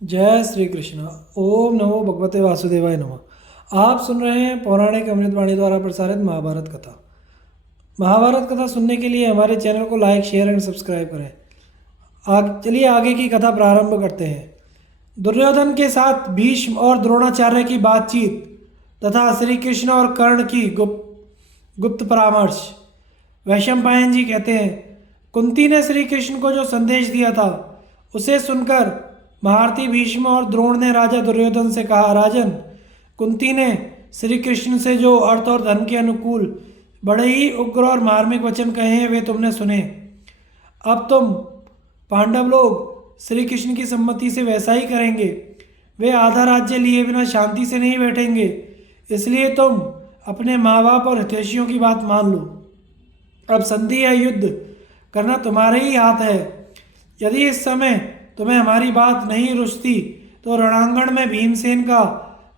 जय श्री कृष्ण। ओम नमो भगवते वासुदेवाय नमः। आप सुन रहे हैं पौराणिक अमृतवाणी द्वारा प्रसारित महाभारत कथा। महाभारत कथा सुनने के लिए हमारे चैनल को लाइक शेयर एंड सब्सक्राइब करें। चलिए आगे की कथा प्रारंभ करते हैं। दुर्योधन के साथ भीष्म और द्रोणाचार्य की बातचीत तथा श्री कृष्ण और कर्ण की गुप्त परामर्श। वैशंपायन जी कहते हैं, कुंती ने श्री कृष्ण को जो संदेश दिया था उसे सुनकर महारथी भीष्म और द्रोण ने राजा दुर्योधन से कहा, राजन, कुंती ने श्री कृष्ण से जो अर्थ और धन के अनुकूल बड़े ही उग्र और मार्मिक वचन कहे हैं वे तुमने सुने। अब तुम पांडव लोग श्री कृष्ण की सम्मति से वैसा ही करेंगे। वे आधा राज्य लिए बिना शांति से नहीं बैठेंगे, इसलिए तुम अपने माँ बाप और हितैषियों की बात मान लो। अब संधि या युद्ध करना तुम्हारे ही हाथ है। यदि इस समय तुम्हें हमारी बात नहीं रुचती तो रणांगण में भीमसेन का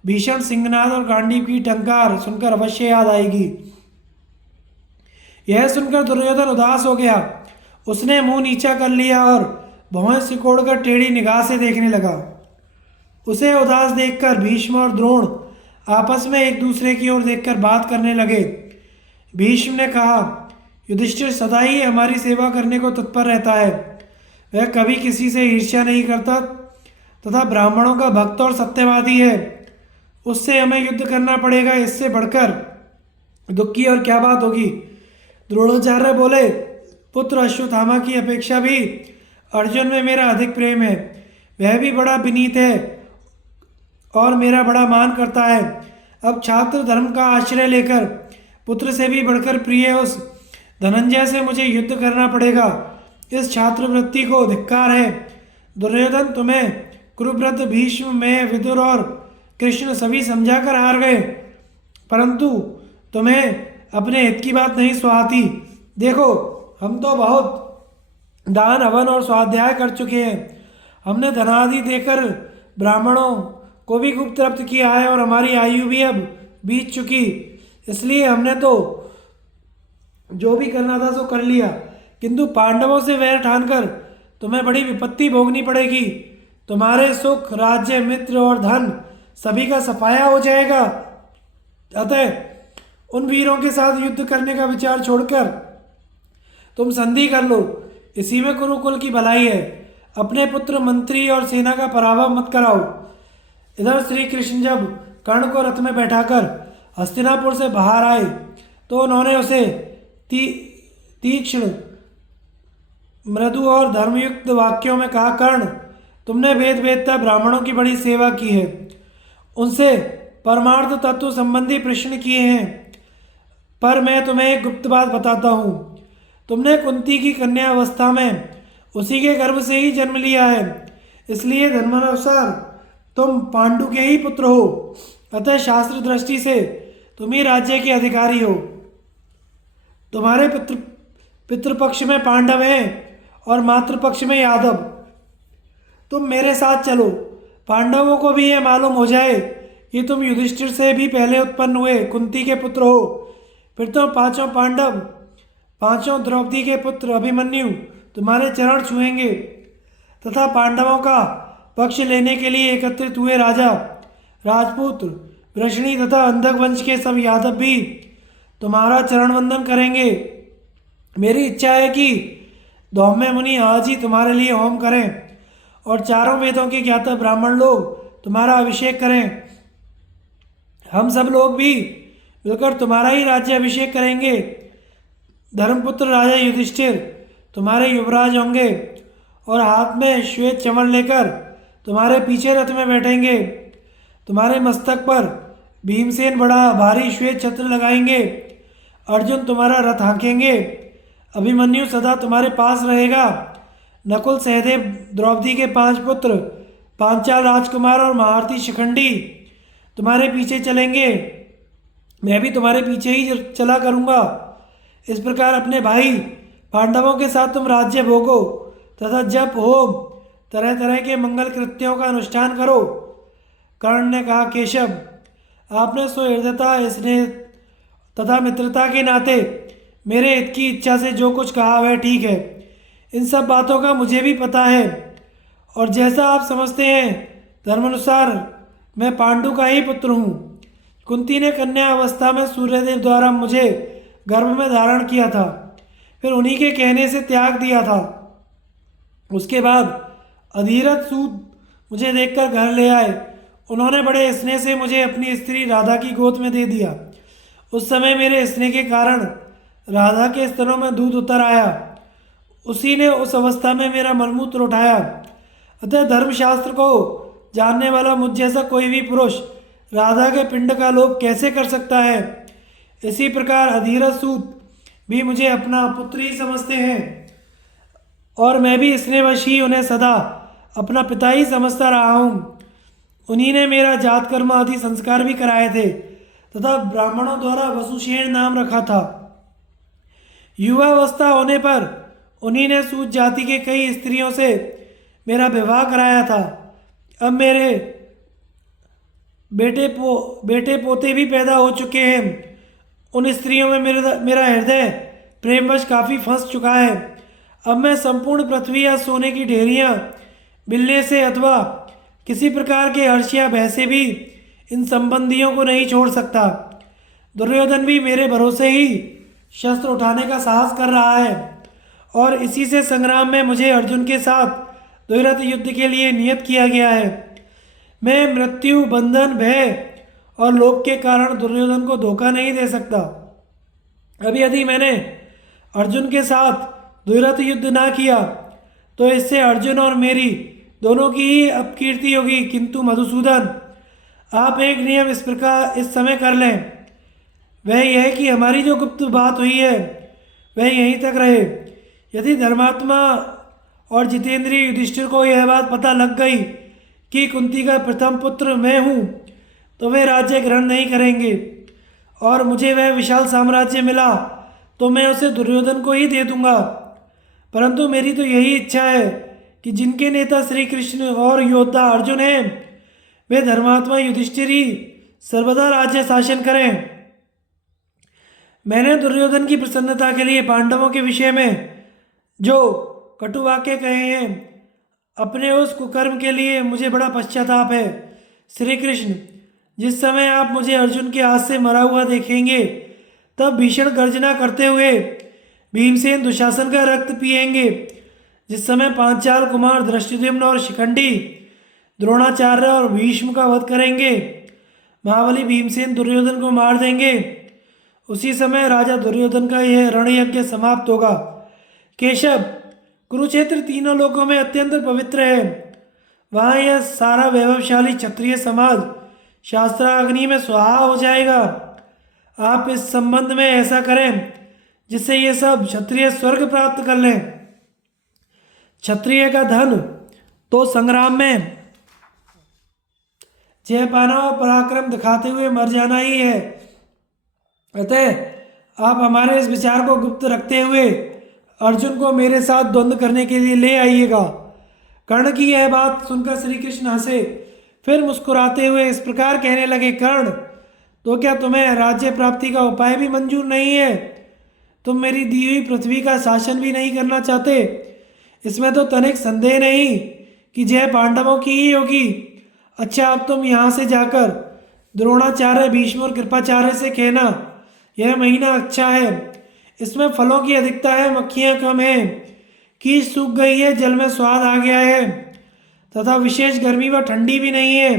भीषण सिंहनाद और गांडीव की टंकार सुनकर अवश्य याद आएगी। यह सुनकर दुर्योधन उदास हो गया। उसने मुंह नीचा कर लिया और भौहें सिकोड़कर टेढ़ी निगाह से देखने लगा। उसे उदास देखकर भीष्म और द्रोण आपस में एक दूसरे की ओर देखकर बात करने लगे। भीष्म ने कहा, युधिष्ठिर सदा ही हमारी सेवा करने को तत्पर रहता है। वह कभी किसी से ईर्ष्या नहीं करता तथा ब्राह्मणों का भक्त और सत्यवादी है। उससे हमें युद्ध करना पड़ेगा, इससे बढ़कर दुख की और क्या बात होगी। द्रोणाचार्य बोले, पुत्र अश्वत्थामा की अपेक्षा भी अर्जुन में मेरा अधिक प्रेम है। वह भी बड़ा विनीत है और मेरा बड़ा मान करता है। अब छात्र धर्म का आश्रय लेकर पुत्र से भी बढ़कर प्रिय उस धनंजय से मुझे युद्ध करना पड़ेगा। इस छात्र वृत्ति को धिक्कार है। दुर्योधन, तुम्हें कुरुव्रत, भीष्म, मैं, विदुर और कृष्ण सभी समझाकर हार गए, परंतु तुम्हें अपने हित की बात नहीं सुहाती। देखो, हम तो बहुत दान, हवन और स्वाध्याय कर चुके हैं। हमने धनादि देकर ब्राह्मणों को भी खूब तृप्त किया है और हमारी आयु भी अब बीत चुकी। इसलिए हमने तो जो भी करना था सो कर लिया, किंतु पांडवों से वैर ठानकर तुम्हें बड़ी विपत्ति भोगनी पड़ेगी। तुम्हारे सुख, राज्य, मित्र और धन सभी का सफाया हो जाएगा। अतः उन वीरों के साथ युद्ध करने का विचार छोड़कर तुम संधि कर लो। इसी में कुरुकुल की भलाई है। अपने पुत्र, मंत्री और सेना का पराभव मत कराओ। इधर श्री कृष्ण जब कर्ण को रथ में बैठाकर हस्तिनापुर से बाहर आए तो उन्होंने उसे तीक्ष्ण, मृदु और धर्मयुक्त वाक्यों में कहा, कर्ण, तुमने वेद वेदता ब्राह्मणों की बड़ी सेवा की है, उनसे परमार्थ तत्व संबंधी प्रश्न किए हैं, पर मैं तुम्हें एक गुप्त बात बताता हूँ। तुमने कुंती की कन्या अवस्था में उसी के गर्भ से ही जन्म लिया है, इसलिए धर्मानुसार तुम पांडु के ही पुत्र हो। अतः शास्त्र दृष्टि से तुम ही राज्य के अधिकारी हो। तुम्हारे पितृपक्ष में पांडव हैं और मातृपक्ष में यादव। तुम मेरे साथ चलो। पांडवों को भी यह मालूम हो जाए कि तुम युधिष्ठिर से भी पहले उत्पन्न हुए कुंती के पुत्र हो। फिर तो पांचों पांडव, पांचों द्रौपदी के पुत्र अभिमन्यु तुम्हारे चरण छुएंगे तथा पांडवों का पक्ष लेने के लिए एकत्रित हुए राजा, राजपुत्र, वृषणी तथा अंधक वंश के सब यादव भी तुम्हारा चरण वंदन करेंगे। मेरी इच्छा है कि धौम्य मुनि आज ही तुम्हारे लिए होम करें और चारों वेदों के ज्ञाता ब्राह्मण लोग तुम्हारा अभिषेक करें। हम सब लोग भी मिलकर तुम्हारा ही राज्य अभिषेक करेंगे। धर्मपुत्र राजा युधिष्ठिर तुम्हारे युवराज होंगे और हाथ में श्वेत चमर लेकर तुम्हारे पीछे रथ में बैठेंगे। तुम्हारे मस्तक पर भीमसेन बड़ा भारी श्वेत छत्र लगाएंगे। अर्जुन तुम्हारा रथ हाँकेंगे। अभिमन्यु सदा तुम्हारे पास रहेगा। नकुल, सहदेव, द्रौपदी के 5 पुत्र, पांचाल राजकुमार और महारथी शिखंडी तुम्हारे पीछे चलेंगे। मैं भी तुम्हारे पीछे ही चला करूँगा। इस प्रकार अपने भाई पांडवों के साथ तुम राज्य भोगो तथा जप, होम, तरह तरह के मंगल कृत्यों का अनुष्ठान करो। कर्ण ने कहा, केशव, आपने सुहृदता, स्नेह तथा मित्रता के नाते मेरे हित की इच्छा से जो कुछ कहा वह ठीक है। इन सब बातों का मुझे भी पता है और जैसा आप समझते हैं धर्मानुसार मैं पांडु का ही पुत्र हूँ। कुंती ने कन्या अवस्था में सूर्यदेव द्वारा मुझे गर्भ में धारण किया था, फिर उन्हीं के कहने से त्याग दिया था। उसके बाद अधीरथ सूत मुझे देखकर घर ले आए। उन्होंने बड़े स्नेह से मुझे अपनी स्त्री राधा की गोद में दे दिया। उस समय मेरे स्नेह के कारण राधा के स्तनों में दूध उतर आया। उसी ने उस अवस्था में मेरा मलमूत्र उठाया। अतः धर्मशास्त्र को जानने वाला मुझ जैसा कोई भी पुरुष राधा के पिंड का लोप कैसे कर सकता है। इसी प्रकार अधीरथ सूत भी मुझे अपना पुत्र ही समझते हैं और मैं भी स्नेहवश ही उन्हें सदा अपना पिता ही समझता रहा हूँ। उन्हीं ने मेरा जात कर्म आदि संस्कार भी कराए थे तथा ब्राह्मणों द्वारा वसुषेण नाम रखा था। युवावस्था होने पर उन्हीं ने सूत जाति के कई स्त्रियों से मेरा विवाह कराया था। अब मेरे बेटे पोते भी पैदा हो चुके हैं। उन स्त्रियों में मेरा हृदय प्रेमवश काफ़ी फंस चुका है। अब मैं संपूर्ण पृथ्वी या सोने की ढेरियाँ मिलने से अथवा किसी प्रकार के हर्ष या भय से भी इन संबंधियों को नहीं छोड़ सकता। दुर्योधन भी मेरे भरोसे ही शस्त्र उठाने का साहस कर रहा है और इसी से संग्राम में मुझे अर्जुन के साथ द्वैरथ युद्ध के लिए नियत किया गया है। मैं मृत्यु, बंधन, भय और लोभ के कारण दुर्योधन को धोखा नहीं दे सकता। अब यदि मैंने अर्जुन के साथ द्वैरथ युद्ध ना किया तो इससे अर्जुन और मेरी दोनों की ही अपकीर्ति होगी। किंतु मधुसूदन, आप एक नियम इस समय कर लें। वह यह कि हमारी जो गुप्त बात हुई है वह यहीं तक रहे। यदि धर्मात्मा और जितेंद्रिय युधिष्ठिर को यह बात पता लग गई कि कुंती का प्रथम पुत्र मैं हूँ तो वे राज्य ग्रहण नहीं करेंगे और मुझे वह विशाल साम्राज्य मिला तो मैं उसे दुर्योधन को ही दे दूंगा। परंतु मेरी तो यही इच्छा है कि जिनके नेता श्री कृष्ण और योद्धा अर्जुन हैं वे धर्मात्मा युधिष्ठिर ही सर्वदा राज्य शासन करें। मैंने दुर्योधन की प्रसन्नता के लिए पांडवों के विषय में जो कटु वाक्य कहे हैं, अपने उस कुकर्म के लिए मुझे बड़ा पश्चाताप है। श्री कृष्ण, जिस समय आप मुझे अर्जुन के हाथ से मरा हुआ देखेंगे तब भीषण गर्जना करते हुए भीमसेन दुशासन का रक्त पिएंगे। जिस समय पांचाल कुमार धृष्टद्युम्न और शिखंडी द्रोणाचार्य और भीष्म का वध करेंगे, महाबली भीमसेन दुर्योधन को मार देंगे, उसी समय राजा दुर्योधन का यह रणयज्ञ समाप्त होगा। केशव, कुरुक्षेत्र तीनों लोकों में अत्यंत पवित्र है। वहाँ यह सारा वैभवशाली क्षत्रिय समाज शास्त्राग्नि में स्वाहा हो जाएगा। आप इस संबंध में ऐसा करें जिससे ये सब क्षत्रिय स्वर्ग प्राप्त कर लें। क्षत्रिय का धन तो संग्राम में जय पाना और पराक्रम दिखाते हुए मर जाना ही है। अतः आप हमारे इस विचार को गुप्त रखते हुए अर्जुन को मेरे साथ द्वंद्व करने के लिए ले आइएगा। कर्ण की यह बात सुनकर श्री कृष्ण हंसे, फिर मुस्कुराते हुए इस प्रकार कहने लगे, कर्ण, तो क्या तुम्हें राज्य प्राप्ति का उपाय भी मंजूर नहीं है? तुम मेरी दी हुई पृथ्वी का शासन भी नहीं करना चाहते? इसमें तो तनिक संदेह नहीं कि जय पांडवों की ही होगी। अच्छा, अब तुम यहाँ से जाकर द्रोणाचार्य, भीष्म और कृपाचार्य से कहना, यह महीना अच्छा है, इसमें फलों की अधिकता है, मक्खियाँ कम हैं, कीच सूख गई है, जल में स्वाद आ गया है तथा विशेष गर्मी व ठंडी भी नहीं है।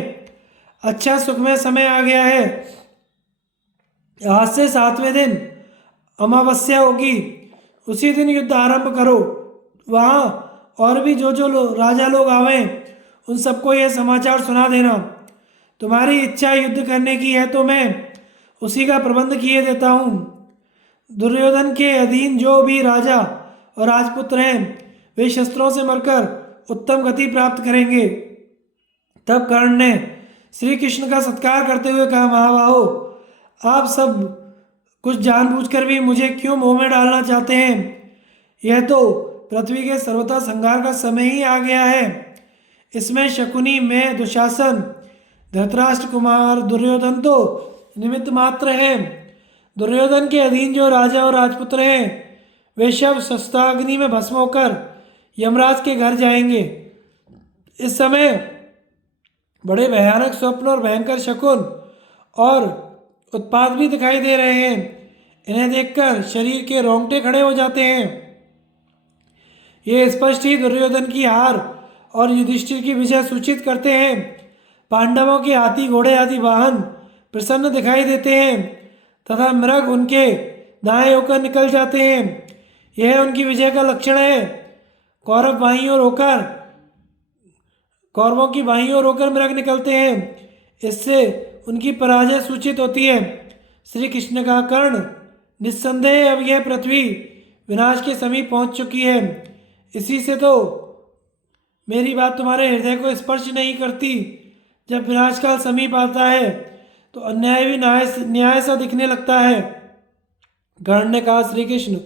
अच्छा सुखमय समय आ गया है। आज से 7वें दिन अमावस्या होगी, उसी दिन युद्ध आरंभ करो। वहाँ और भी जो राजा लोग आवें उन सबको यह समाचार सुना देना। तुम्हारी इच्छा युद्ध करने की है तो मैं उसी का प्रबंध किए देता हूँ। दुर्योधन के अधीन जो भी राजा और राजपुत्र हैं वे शस्त्रों से मरकर उत्तम गति प्राप्त करेंगे। तब कर्ण ने श्री कृष्ण का सत्कार करते हुए कहा, महाबाहो, आप सब कुछ जानबूझकर भी मुझे क्यों मोह में डालना चाहते हैं? यह तो पृथ्वी के सर्वथा संहार का समय ही आ गया है। इसमें शकुनी, मैं, दुशासन, धृतराष्ट्र कुमार, दुर्योधन तो निमित्त मात्र हैं। दुर्योधन के अधीन जो राजा और राजपुत्र हैं वे सब शस्त्राग्नि में भस्म होकर यमराज के घर जाएंगे। इस समय बड़े भयानक स्वप्न और भयंकर शकुन और उत्पात भी दिखाई दे रहे हैं। इन्हें देखकर शरीर के रोंगटे खड़े हो जाते हैं। ये स्पष्ट ही दुर्योधन की हार और युधिष्ठिर की विजय सूचित करते हैं। पांडवों के हाथी घोड़े आदि वाहन प्रसन्न दिखाई देते हैं तथा मृग उनके दाएं होकर निकल जाते हैं। यह उनकी विजय का लक्षण है। कौरव बाईं ओर होकर कौरवों की बाईं ओर होकर मृग निकलते हैं। इससे उनकी पराजय सूचित होती है। श्री कृष्ण का कर्ण, निस्संदेह अब यह पृथ्वी विनाश के समीप पहुंच चुकी है। इसी से तो मेरी बात तुम्हारे हृदय को स्पर्श नहीं करती। जब विनाशकाल समीप आता है तो अन्याय भी न्याय सा दिखने लगता है। कर्ण ने कहा, श्री कृष्ण,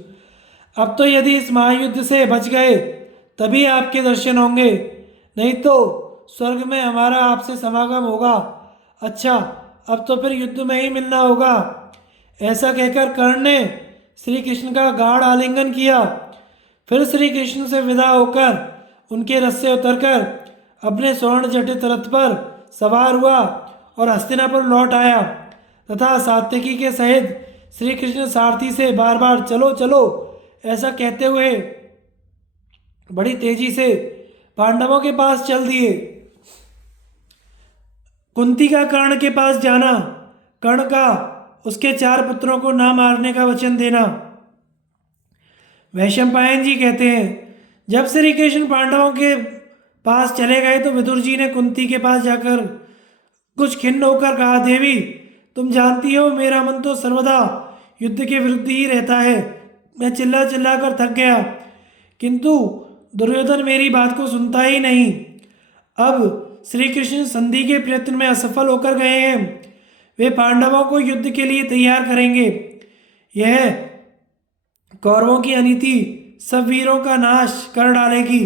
अब तो यदि इस महायुद्ध से बच गए तभी आपके दर्शन होंगे, नहीं तो स्वर्ग में हमारा आपसे समागम होगा। अच्छा, अब तो फिर युद्ध में ही मिलना होगा। ऐसा कहकर कर्ण ने श्री कृष्ण का गाढ़ आलिंगन किया। फिर श्री कृष्ण से विदा होकर उनके रथ से उतरकर अपने स्वर्ण जटित रथ पर सवार हुआ और हस्तिनापुर लौट आया तथा सात्यकी के सहित श्री कृष्ण सारथी से बार बार चलो चलो ऐसा कहते हुए बड़ी तेजी से पांडवों के पास चल दिए। कुंती का कर्ण के पास जाना, कर्ण का उसके 4 पुत्रों को ना मारने का वचन देना। वैशंपायन जी कहते हैं, जब श्री कृष्ण पांडवों के पास चले गए तो विदुर जी ने कुंती के पास जाकर कुछ खिन्न होकर कहा, देवी, तुम जानती हो मेरा मन तो सर्वदा युद्ध के विरुद्ध ही रहता है। मैं चिल्ला चिल्ला कर थक गया, किंतु दुर्योधन मेरी बात को सुनता ही नहीं। अब श्री कृष्ण संधि के प्रयत्न में असफल होकर गए हैं। वे पांडवों को युद्ध के लिए तैयार करेंगे। यह कौरवों की अनीति सब वीरों का नाश कर डालेगी।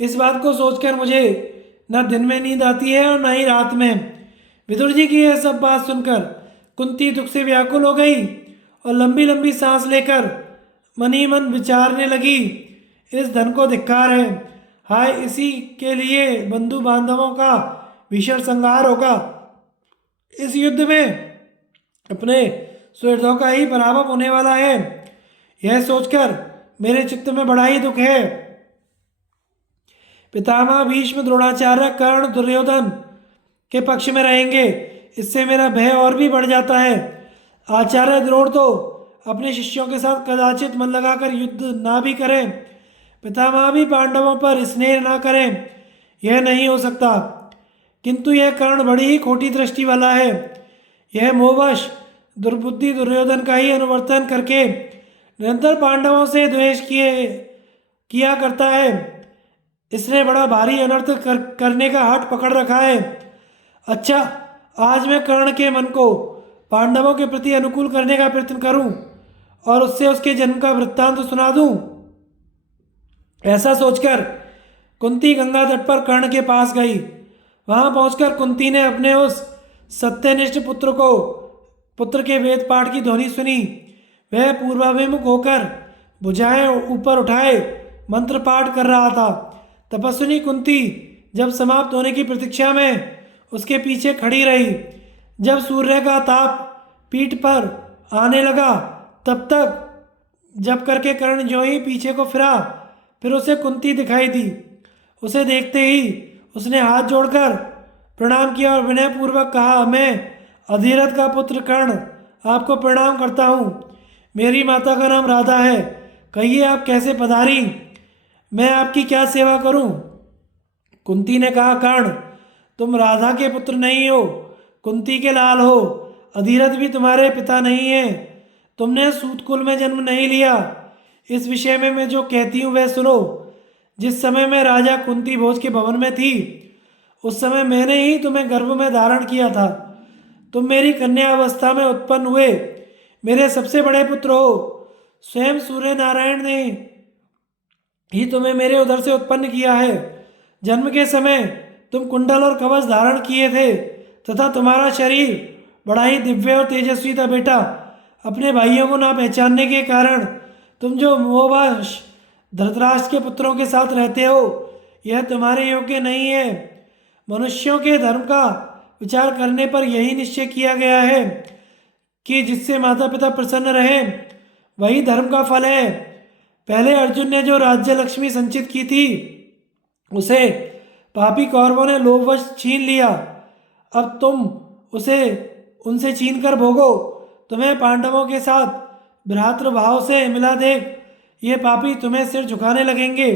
इस बात को सोचकर मुझे न दिन में नींद आती है और न ही रात में। विदुर जी की यह सब बात सुनकर कुंती दुख से व्याकुल हो गई और लंबी लंबी सांस लेकर मन ही मन विचारने लगी, इस धन को धिक्कार है। हाय, इसी के लिए बंधु बांधवों का भीषण संहार होगा। इस युद्ध में अपने सुहृदों का ही पराभव होने वाला है। यह सोचकर मेरे चित्त में बड़ा ही दुख है। पितामह भीष्म, द्रोणाचार्य, कर्ण, दुर्योधन के पक्ष में रहेंगे, इससे मेरा भय और भी बढ़ जाता है। आचार्य द्रोण तो अपने शिष्यों के साथ कदाचित मन लगाकर युद्ध ना भी करें, पितामह भी पांडवों पर स्नेह ना करें, यह नहीं हो सकता। किंतु यह कर्ण बड़ी ही खोटी दृष्टि वाला है। यह मोहवश दुर्बुद्धि दुर्योधन का ही अनुवर्तन करके निरंतर पांडवों से द्वेष किया करता है। इसने बड़ा भारी अनर्थ करने का हठ पकड़ रखा है। अच्छा, आज मैं कर्ण के मन को पांडवों के प्रति अनुकूल करने का प्रयत्न करूं और उससे उसके जन्म का वृत्तांत सुना दूं। ऐसा सोचकर कुंती गंगा तट पर कर्ण के पास गई। वहां पहुंचकर कुंती ने अपने उस सत्यनिष्ठ पुत्र के वेद पाठ की ध्वनि सुनी। वह पूर्वाभिमुख होकर भुजाएं ऊपर उठाए मंत्र पाठ कर रहा था। तपस्विनी कुंती जब समाप्त होने की प्रतीक्षा में उसके पीछे खड़ी रही। जब सूर्य का ताप पीठ पर आने लगा तब तक जब करके कर्ण जो ही पीछे को फिरा, फिर उसे कुंती दिखाई दी। उसे देखते ही उसने हाथ जोड़कर प्रणाम किया और विनयपूर्वक कहा, मैं अधिरथ का पुत्र कर्ण आपको प्रणाम करता हूँ। मेरी माता का नाम राधा है। कहिए आप कैसे पधारी, मैं आपकी क्या सेवा करूं? कुंती ने कहा, कर्ण, तुम राधा के पुत्र नहीं हो, कुंती के लाल हो। अधिरथ भी तुम्हारे पिता नहीं है। तुमने सूत कुल में जन्म नहीं लिया। इस विषय में मैं जो कहती हूँ वह सुनो। जिस समय मैं राजा कुंती भोज के भवन में थी उस समय मैंने ही तुम्हें गर्भ में धारण किया था। तुम मेरी कन्या अवस्था में उत्पन्न हुए मेरे सबसे बड़े पुत्र हो। स्वयं सूर्य नारायण ने ही तुम्हें मेरे उदर से उत्पन्न किया है। जन्म के समय तुम कुंडल और कवच धारण किए थे तथा तुम्हारा शरीर बड़ा ही दिव्य और तेजस्वी था। बेटा, अपने भाइयों को ना पहचानने के कारण तुम जो मोहवश धृतराष्ट्र के पुत्रों के साथ रहते हो यह तुम्हारे योग्य नहीं है। मनुष्यों के धर्म का विचार करने पर यही निश्चय किया गया है कि जिससे माता पिता प्रसन्न रहे वही धर्म का फल है। पहले अर्जुन ने जो राज्य लक्ष्मी संचित की थी उसे पापी कौरवों ने लोभवश छीन लिया। अब तुम उसे उनसे छीन कर भोगो। तुम्हें पांडवों के साथ भ्रातृभाव से मिला देख ये पापी तुम्हें सिर झुकाने लगेंगे।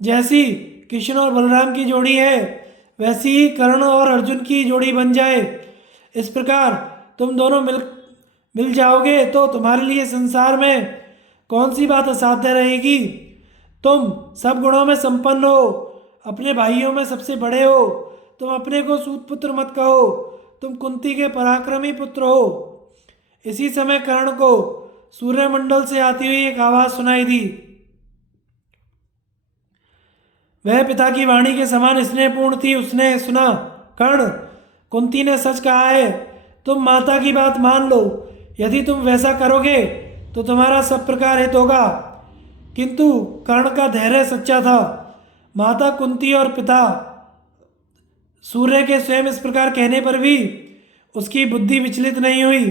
जैसी कृष्ण और बलराम की जोड़ी है वैसी ही कर्ण और अर्जुन की जोड़ी बन जाए। इस प्रकार तुम दोनों मिल जाओगे तो तुम्हारे लिए संसार में कौन सी बात असाध्य रहेगी। तुम सब गुणों में संपन्न हो, अपने भाइयों में सबसे बड़े हो। तुम अपने को सूत पुत्र मत कहो, तुम कुंती के पराक्रमी पुत्र हो। इसी समय कर्ण को सूर्यमंडल से आती हुई एक आवाज सुनाई दी। वह पिता की वाणी के समान स्नेहपूर्ण थी। उसने सुना, कर्ण, कुंती ने सच कहा है, तुम माता की बात मान लो। यदि तुम वैसा करोगे तो तुम्हारा सब प्रकार हित होगा। किंतु कर्ण का धैर्य सच्चा था। माता कुंती और पिता सूर्य के स्वयं इस प्रकार कहने पर भी उसकी बुद्धि विचलित नहीं हुई।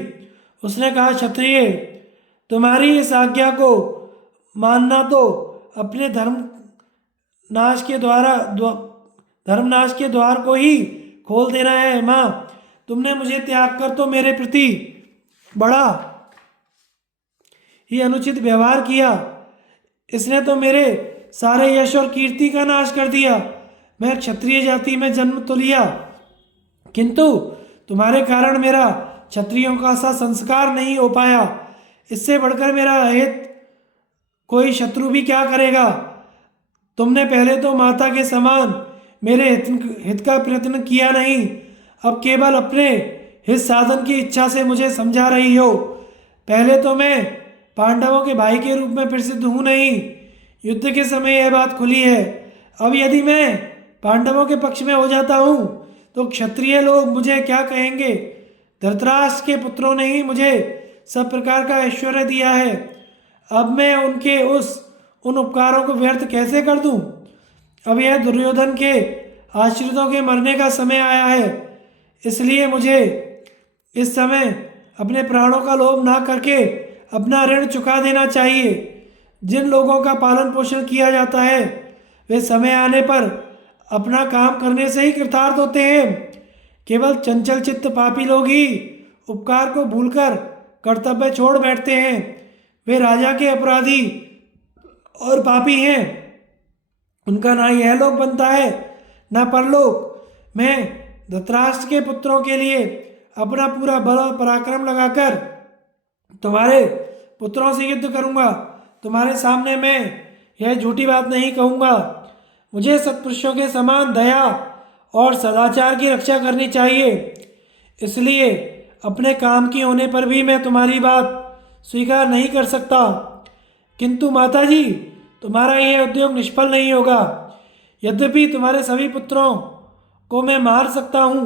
उसने कहा, क्षत्रिय, तुम्हारी इस आज्ञा को मानना तो अपने धर्मनाश के द्वार को ही खोल देना है। माँ, तुमने मुझे त्याग कर तो मेरे प्रति बड़ा ही अनुचित व्यवहार किया। इसने तो मेरे सारे यश और कीर्ति का नाश कर दिया। मैं क्षत्रिय जाति में जन्म तो लिया, किंतु तुम्हारे कारण मेरा क्षत्रियों का सा संस्कार नहीं हो पाया। इससे बढ़कर मेरा हित कोई शत्रु भी क्या करेगा। तुमने पहले तो माता के समान मेरे हित का प्रयत्न किया नहीं, अब केवल अपने हित साधन की इच्छा से मुझे समझा रही हो। पहले तो मैं पांडवों के भाई के रूप में प्रसिद्ध हूँ नहीं, युद्ध के समय यह बात खुली है। अब यदि मैं पांडवों के पक्ष में हो जाता हूँ तो क्षत्रिय लोग मुझे क्या कहेंगे। धृतराष्ट्र के पुत्रों ने ही मुझे सब प्रकार का ऐश्वर्य दिया है, अब मैं उनके उन उपकारों को व्यर्थ कैसे कर दूं। अब यह दुर्योधन के आश्रितों के मरने का समय आया है, इसलिए मुझे इस समय अपने प्राणों का लोभ ना करके अपना ऋण चुका देना चाहिए। जिन लोगों का पालन पोषण किया जाता है वे समय आने पर अपना काम करने से ही कृतार्थ होते हैं। केवल चंचल चित्त पापी लोग ही उपकार को भूलकर कर्तव्य छोड़ बैठते हैं। वे राजा के अपराधी और पापी हैं, उनका ना यह लोक बनता है ना परलोक। मैं धृतराष्ट्र के पुत्रों के लिए अपना पूरा बल और पराक्रम लगाकर तुम्हारे पुत्रों से युद्ध करूंगा। तुम्हारे सामने मैं यह झूठी बात नहीं कहूँगा। मुझे सत्पुरुषों के समान दया और सदाचार की रक्षा करनी चाहिए, इसलिए अपने काम की होने पर भी मैं तुम्हारी बात स्वीकार नहीं कर सकता। किंतु माताजी, तुम्हारा यह उद्योग निष्फल नहीं होगा। यद्यपि तुम्हारे सभी पुत्रों को मैं मार सकता हूँ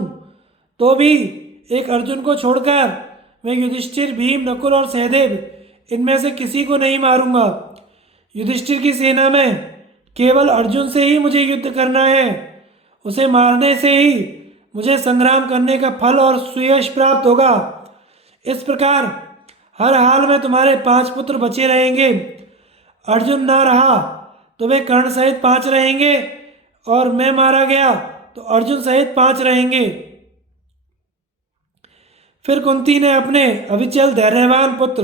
तो भी एक अर्जुन को छोड़कर मैं युधिष्ठिर, भीम, नकुल और सहदेव इनमें से किसी को नहीं मारूंगा। युधिष्ठिर की सेना में केवल अर्जुन से ही मुझे युद्ध करना है। उसे मारने से ही मुझे संग्राम करने का फल और सुयश प्राप्त होगा। इस प्रकार हर हाल में तुम्हारे 5 पुत्र बचे रहेंगे। अर्जुन ना रहा तो वे कर्ण सहित 5 रहेंगे और मैं मारा गया तो अर्जुन सहित 5 रहेंगे। फिर कुंती ने अपने अविचल धैर्यवान पुत्र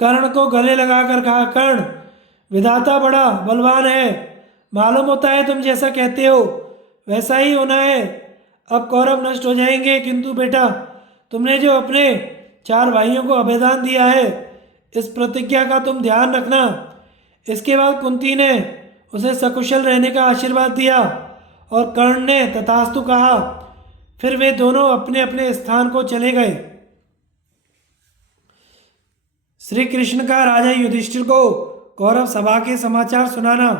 कर्ण को गले लगाकर कहा, कर्ण, विधाता बड़ा बलवान है। मालूम होता है तुम जैसा कहते हो वैसा ही होना है। अब कौरव नष्ट हो जाएंगे, किंतु बेटा, तुमने जो अपने 4 भाइयों को अभयदान दिया है इस प्रतिज्ञा का तुम ध्यान रखना। इसके बाद कुंती ने उसे सकुशल रहने का आशीर्वाद दिया और कर्ण ने तथास्तु कहा। फिर वे दोनों अपने अपने स्थान को चले गए। श्री कृष्ण का राजा युधिष्ठिर को कौरव सभा के समाचार सुनाना।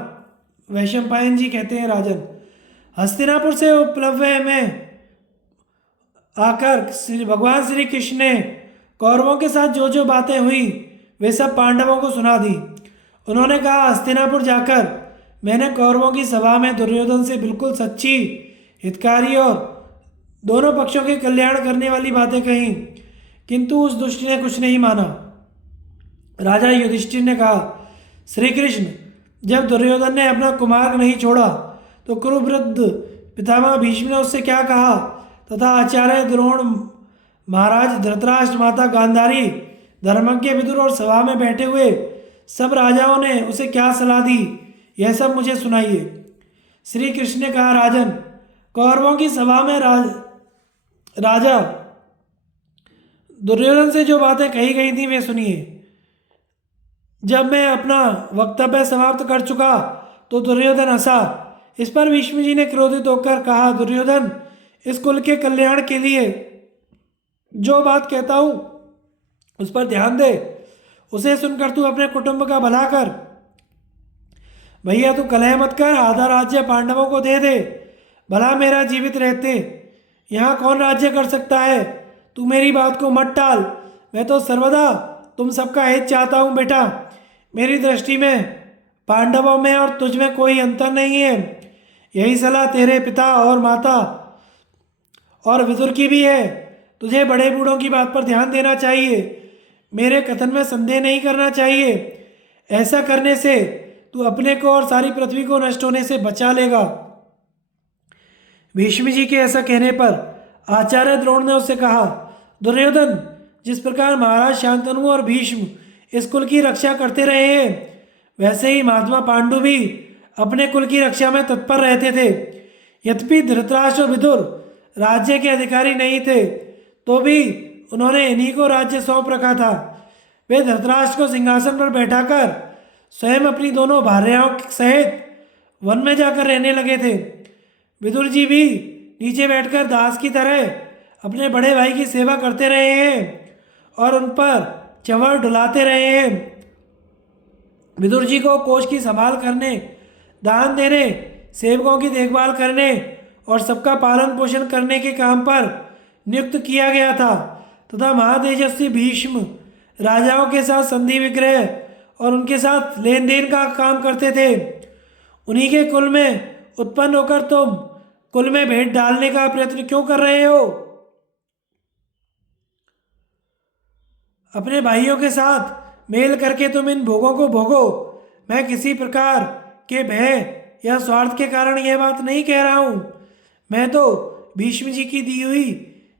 वैशंपायन जी कहते हैं, राजन, हस्तिनापुर से उपलव्य में आकर भगवान श्री कृष्ण ने कौरवों के साथ जो जो बातें हुई वे सब पांडवों को सुना दी। उन्होंने कहा, हस्तिनापुर जाकर मैंने कौरवों की सभा में दुर्योधन से बिल्कुल सच्ची हितकारी और दोनों पक्षों के कल्याण करने वाली बातें कहीं, किंतु उस दुष्ट ने कुछ नहीं माना। राजा युधिष्ठिर ने कहा, श्री कृष्ण, जब दुर्योधन ने अपना कुमार्ग नहीं छोड़ा तो कुरुवृद्ध पितामह भीष्म ने उससे क्या कहा, तथा आचार्य द्रोण, महाराज धृतराष्ट्र, माता गांधारी, धर्मज्ञ विदुर और सभा में बैठे हुए सब राजाओं ने उसे क्या सलाह दी, यह सब मुझे सुनाइए। श्री कृष्ण ने कहा, राजन, कौरवों की सभा में राजा दुर्योधन से जो बातें कही गई थी वे सुनिए। जब मैं अपना वक्तव्य समाप्त कर चुका तो दुर्योधन हंसा। इस पर भीष्म जी ने क्रोधित होकर कहा, दुर्योधन, इस कुल के कल्याण के लिए जो बात कहता हूं उस पर ध्यान दे। उसे सुनकर तू अपने कुटुंब का भला कर। भैया, तू कलह मत कर, आधा राज्य पांडवों को दे दे। भला मेरा जीवित रहते यहाँ कौन राज्य कर सकता है। तू मेरी बात को मत टाल। मैं तो सर्वदा तुम सबका हित चाहता हूँ बेटा। मेरी दृष्टि में पांडवों में और तुझ में कोई अंतर नहीं है। यही सलाह तेरे पिता और माता और विदुर की भी है। तुझे बड़े बूढ़ों की बात पर ध्यान देना चाहिए, मेरे कथन में संदेह नहीं करना चाहिए। ऐसा करने से तू अपने को और सारी पृथ्वी को नष्ट होने से बचा लेगा। भीष्म जी के ऐसा कहने पर आचार्य द्रोण ने उससे कहा, दुर्योधन, जिस प्रकार महाराज शांतनु और भीष्म इस कुल की रक्षा करते रहे हैं, वैसे ही महात्मा पांडु भी अपने कुल की रक्षा में तत्पर रहते थे। यद्यपि धृतराष्ट्र और विदुर राज्य के अधिकारी नहीं थे तो भी उन्होंने इन्हीं को राज्य सौंप रखा था। वे धृतराष्ट्र को सिंहासन पर बैठाकर स्वयं अपनी दोनों भार्याओं सहित वन में जाकर रहने लगे थे। विदुर जी भी नीचे बैठकर दास की तरह अपने बड़े भाई की सेवा करते रहे हैं और उन पर चंवर डुलाते रहे हैं। विदुर जी को कोष की संभाल करने, दान देने, सेवकों की देखभाल करने और सबका पालन पोषण करने के काम पर नियुक्त किया गया था तथा महातेजस्वी भीष्म राजाओं के साथ संधि विग्रह और उनके साथ लेन देन का काम करते थे। उन्हीं के कुल में उत्पन्न होकर तुम कुल में भेंट डालने का प्रयत्न क्यों कर रहे हो। अपने भाइयों के साथ मेल करके तुम इन भोगों को भोगो। मैं किसी प्रकार के भय या स्वार्थ के कारण यह बात नहीं कह रहा हूँ। मैं तो भीष्म जी की दी हुई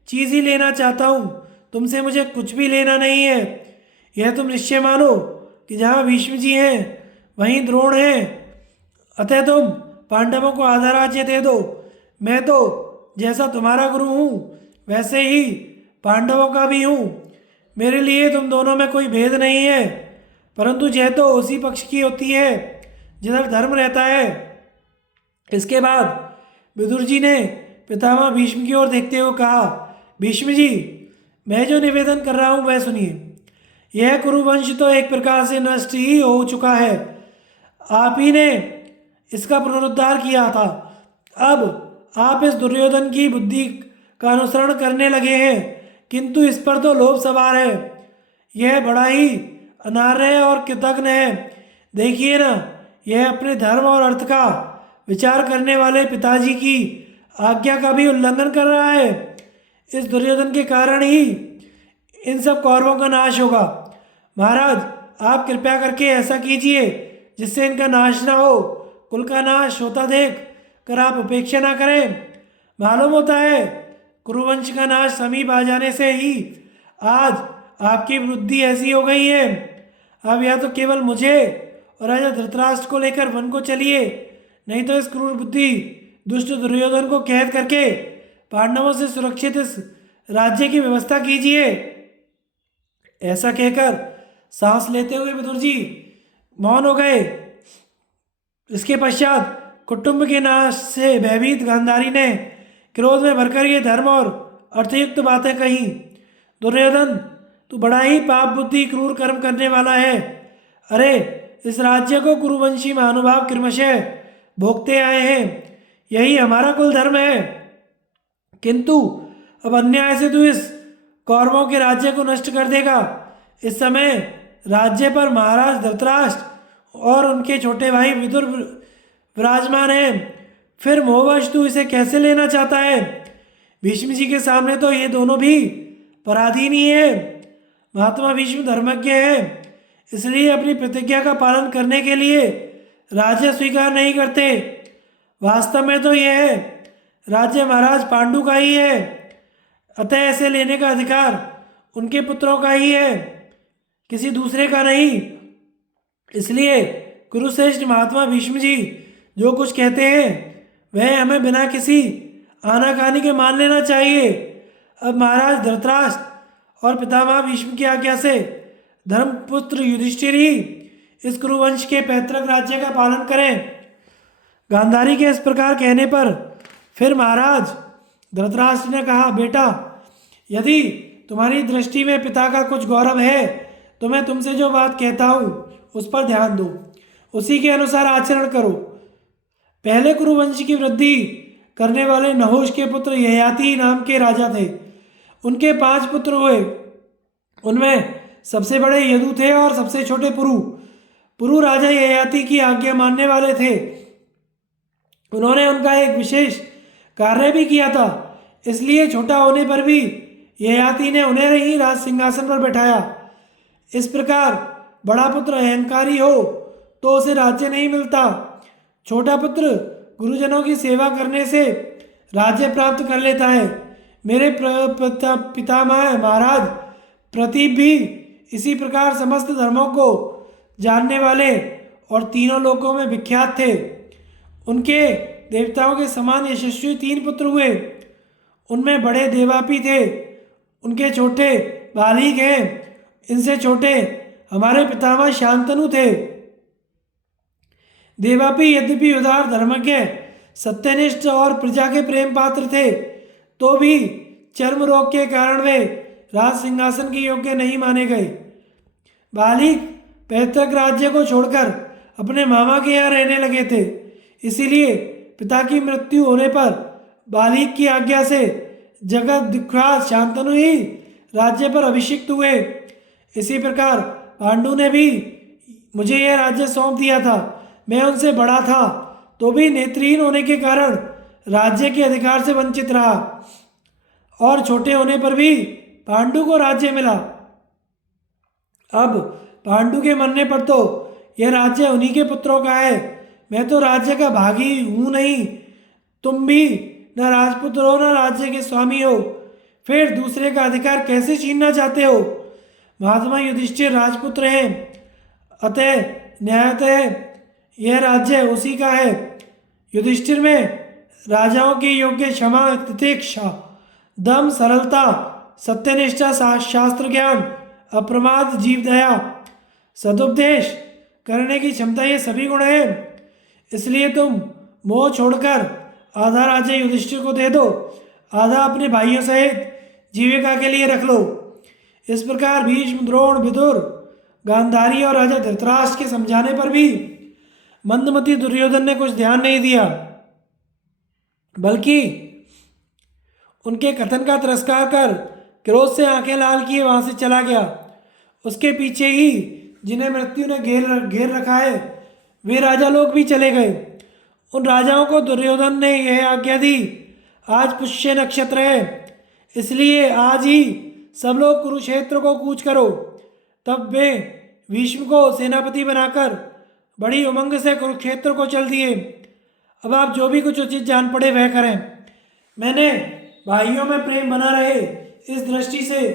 चीज़ ही लेना चाहता हूँ। तुमसे मुझे कुछ भी लेना नहीं है। यह तुम निश्चय मानो कि जहाँ भीष्म जी हैं वहीं द्रोण हैं। अतः तुम पांडवों को आधा राज्य दे दो। मैं तो जैसा तुम्हारा गुरु हूँ वैसे ही पांडवों का भी हूँ। मेरे लिए तुम दोनों में कोई भेद नहीं है, परंतु जय तो उसी पक्ष की होती है जिधर धर्म रहता है। इसके बाद विदुर जी ने पितामह भीष्म की ओर देखते हुए कहा, भीष्म जी, मैं जो निवेदन कर रहा हूँ वह सुनिए। यह कुरुवंश तो एक प्रकार से नष्ट ही हो चुका है। आप ही ने इसका पुनरुद्धार किया था। अब आप इस दुर्योधन की बुद्धि का अनुसरण करने लगे हैं, किंतु इस पर तो लोभ सवार है। यह बड़ा ही अनार्य और कृतघ्न है। देखिए ना, यह अपने धर्म और अर्थ का विचार करने वाले पिताजी की आज्ञा का भी उल्लंघन कर रहा है। इस दुर्योधन के कारण ही इन सब कौरवों का नाश होगा। महाराज, आप कृपया करके ऐसा कीजिए जिससे इनका नाश ना हो। कुल का नाश होता देख कर आप उपेक्षा ना करें। मालूम होता है कुरुवंश का नाश समीप आ जाने से ही आज आपकी बुद्धि ऐसी हो गई है। अब या तो केवल मुझे और राजा धृतराष्ट्र को लेकर वन को चलिए, नहीं तो इस क्रूर बुद्धि दुष्ट दुर्योधन को कैद करके पांडवों से सुरक्षित इस राज्य की व्यवस्था कीजिए। ऐसा कहकर सांस लेते हुए विदुर जी मौन हो गए। इसके पश्चात कुटुंब के नाश से भयभीत गांधारी ने क्रोध में भरकर ये धर्म और अर्थयुक्त बातें कही। दुर्योधन, तू बड़ा ही पाप बुद्धि क्रूर कर्म करने वाला है। अरे, इस राज्य को कुरुवंशी महानुभाव क्रमशः भोगते आए हैं। यही हमारा कुल धर्म है, किंतु अब अन्याय से तू इस कौरवों के राज्य को नष्ट कर देगा। इस समय राज्य पर महाराज धृतराष्ट्र और उनके छोटे भाई विदुर विराजमान हैं। फिर मोहवश तू इसे कैसे लेना चाहता है? भीष्म जी के सामने तो ये दोनों भी पराधीन ही है। महात्मा भीष्म धर्मज्ञ है, इसलिए अपनी प्रतिज्ञा का पालन करने के लिए राज्य स्वीकार नहीं करते। वास्तव में तो यह है राज्य महाराज पांडु का ही है, अतः ऐसे लेने का अधिकार उनके पुत्रों का ही है, किसी दूसरे का नहीं। इसलिए कुरुश्रेष्ठ महात्मा भीष्म जी जो कुछ कहते हैं वह हमें बिना किसी आनाकानी के मान लेना चाहिए। अब महाराज धृतराष्ट्र और पितामह भीष्म की आज्ञा से धर्मपुत्र युधिष्ठिर ही इस कुरुवंश के पैतृक राज्य का पालन करें। गांधारी के इस प्रकार कहने पर फिर महाराज धृतराष्ट्र ने कहा, बेटा, यदि तुम्हारी दृष्टि में पिता का कुछ गौरव है तो मैं तुमसे जो बात कहता हूँ उस पर ध्यान दो, उसी के अनुसार आचरण करो। पहले कुरुवंश की वृद्धि करने वाले नहुष के पुत्र ययाति नाम के राजा थे। उनके 5 पुत्र हुए, उनमें सबसे बड़े यदु थे और सबसे छोटे पुरु। पुरु राजा ययाति की आज्ञा मानने वाले थे। उन्होंने उनका एक विशेष कार्य भी किया था, इसलिए छोटा होने पर भी ययाति ने उन्हें ही राज सिंहासन पर बैठाया। इस प्रकार बड़ा पुत्र अहंकारी हो तो उसे राज्य नहीं मिलता, छोटा पुत्र गुरुजनों की सेवा करने से राज्य प्राप्त कर लेता है। मेरे पितामह महाराज प्रतीप भी इसी प्रकार समस्त धर्मों को जानने वाले और तीनों लोकों में विख्यात थे। उनके देवताओं के समान यशस्वी 3 पुत्र हुए। उनमें बड़े देवापी थे, उनके छोटे बालीग हैं। इनसे छोटे हमारे पितामह शांतनु थे। देवापी यद्यपि उदार धर्मज्ञ, सत्यनिष्ठ और प्रजा के प्रेम पात्र थे, तो भी चर्म रोग के कारण वे राज सिंहासन के योग्य नहीं माने गए। बालिक पैतृक राज्य को छोड़कर अपने मामा के यहाँ रहने लगे थे, इसीलिए पिता की मृत्यु होने पर बालिक की आज्ञा से जगत विख्यात शांतनु ही राज्य पर अभिषिक्त हुए। इसी प्रकार पांडु ने भी मुझे यह राज्य सौंप दिया था। मैं उनसे बड़ा था तो भी नेत्रहीन होने के कारण राज्य के अधिकार से वंचित रहा, और छोटे होने पर भी पांडु को राज्य मिला। अब पांडु के मरने पर तो यह राज्य उन्हीं के पुत्रों का है। मैं तो राज्य का भागी हूँ नहीं। तुम भी न राजपुत्र हो न राज्य के स्वामी हो, फिर दूसरे का अधिकार कैसे छीनना चाहते हो? महात्मा युधिष्ठिर राजपुत्र हैं, अतः न्यायतः यह राज्य उसी का है। युधिष्ठिर में राजाओं के योग्य क्षमा, तितिक्षा, दम, सरलता, सत्यनिष्ठा, शास्त्र ज्ञान, अप्रमाद, जीव दया, सदुपदेश करने की क्षमता, ये सभी गुण हैं। इसलिए तुम मोह छोड़कर आधा राज्य युधिष्ठिर को दे दो, आधा अपने भाइयों सहित जीविका के लिए रख लो। इस प्रकार भीष्म, द्रोण, विदुर, गांधारी और राजा धृतराष्ट्र के समझाने पर भी मंदमती दुर्योधन ने कुछ ध्यान नहीं दिया, बल्कि उनके कथन का तिरस्कार कर क्रोध से आंखें लाल किए वहां से चला गया। उसके पीछे ही जिन्हें मृत्यु ने घेर रखा है वे राजा लोग भी चले गए। उन राजाओं को दुर्योधन ने यह आज्ञा दी, आज पुष्य नक्षत्र है, इसलिए आज ही सब लोग कुरुक्षेत्र को कूच करो। तब वे भीष्म को सेनापति बनाकर बड़ी उमंग से कुरुक्षेत्र को चल दिए। अब आप जो भी कुछ उचित जान पड़े वह करें। मैंने भाइयों में प्रेम बना रहे इस दृष्टि से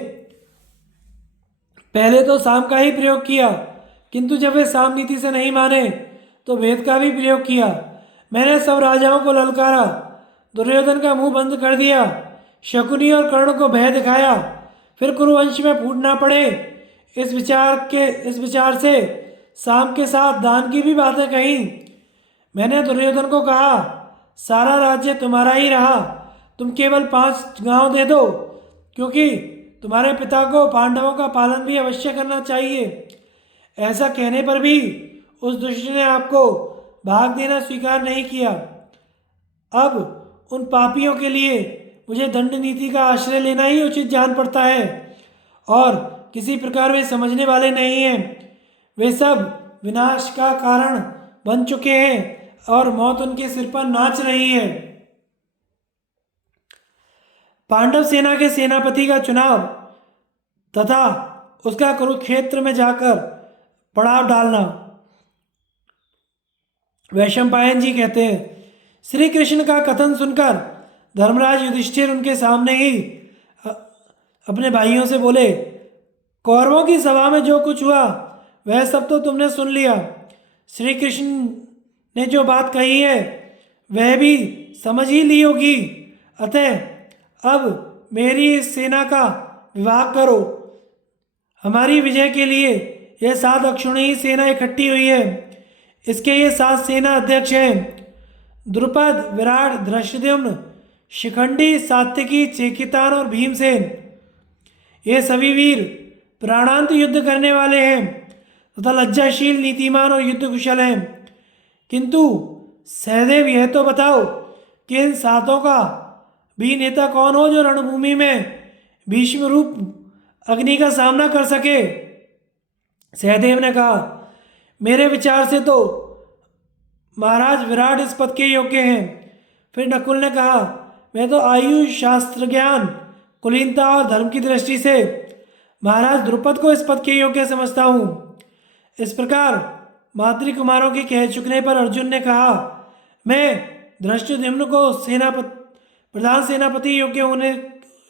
पहले तो साम का ही प्रयोग किया, किंतु जब वे साम नीति से नहीं माने तो भेद का भी प्रयोग किया। मैंने सब राजाओं को ललकारा, दुर्योधन का मुंह बंद कर दिया, शकुनी और कर्ण को भय दिखाया, फिर कुरुवंश में फूट ना पड़े इस विचार से साम के साथ दान की भी बातें कही। मैंने दुर्योधन को कहा, सारा राज्य तुम्हारा ही रहा, तुम केवल 5 गांव दे दो, क्योंकि तुम्हारे पिता को पांडवों का पालन भी अवश्य करना चाहिए। ऐसा कहने पर भी उस दुष्ट ने आपको भाग देना स्वीकार नहीं किया। अब उन पापियों के लिए मुझे दंड नीति का आश्रय लेना ही उचित जान पड़ता है, और किसी प्रकार वे समझने वाले नहीं हैं। वे सब विनाश का कारण बन चुके हैं। और मौत उनके सिर पर नाच रही है। पांडव सेना के सेनापति का चुनाव तथा उसका कुरुक्षेत्र में जाकर पड़ाव डालना। वैशंपायन जी कहते हैं, श्री कृष्ण का कथन सुनकर धर्मराज युधिष्ठिर उनके सामने ही अपने भाइयों से बोले, कौरवों की सभा में जो कुछ हुआ वह सब तो तुमने सुन लिया। श्री कृष्ण ने जो बात कही है वह भी समझ ही ली होगी। अतः अब मेरी इस सेना का विभाग करो। हमारी विजय के लिए यह 7 अक्षौहिणी सेना इकट्ठी हुई है। इसके ये 7 सेना अध्यक्ष हैं, द्रुपद, विराट, धृष्टद्युम्न, शिखंडी, सात्यकी, चेकितान और भीमसेन। ये सभी वीर प्राणांत युद्ध करने वाले हैं तथा लज्जाशील, नीतिमान और युद्ध कुशल हैं। किंतु सहदेव, यह तो बताओ कि इन 7 का भी नेता कौन हो जो रणभूमि में भीष्म रूप अग्नि का सामना कर सके। सहदेव ने कहा, मेरे विचार से तो महाराज विराट इस पद के योग्य हैं। फिर नकुल ने कहा, मैं तो आयु, शास्त्र ज्ञान, कुलीनता और धर्म की दृष्टि से महाराज द्रुपद को इस पद के योग्य समझता हूँ। इस प्रकार मातृ कुमारों के कह चुकने पर अर्जुन ने कहा, मैं धृष्टद्युम्न को प्रधान सेनापति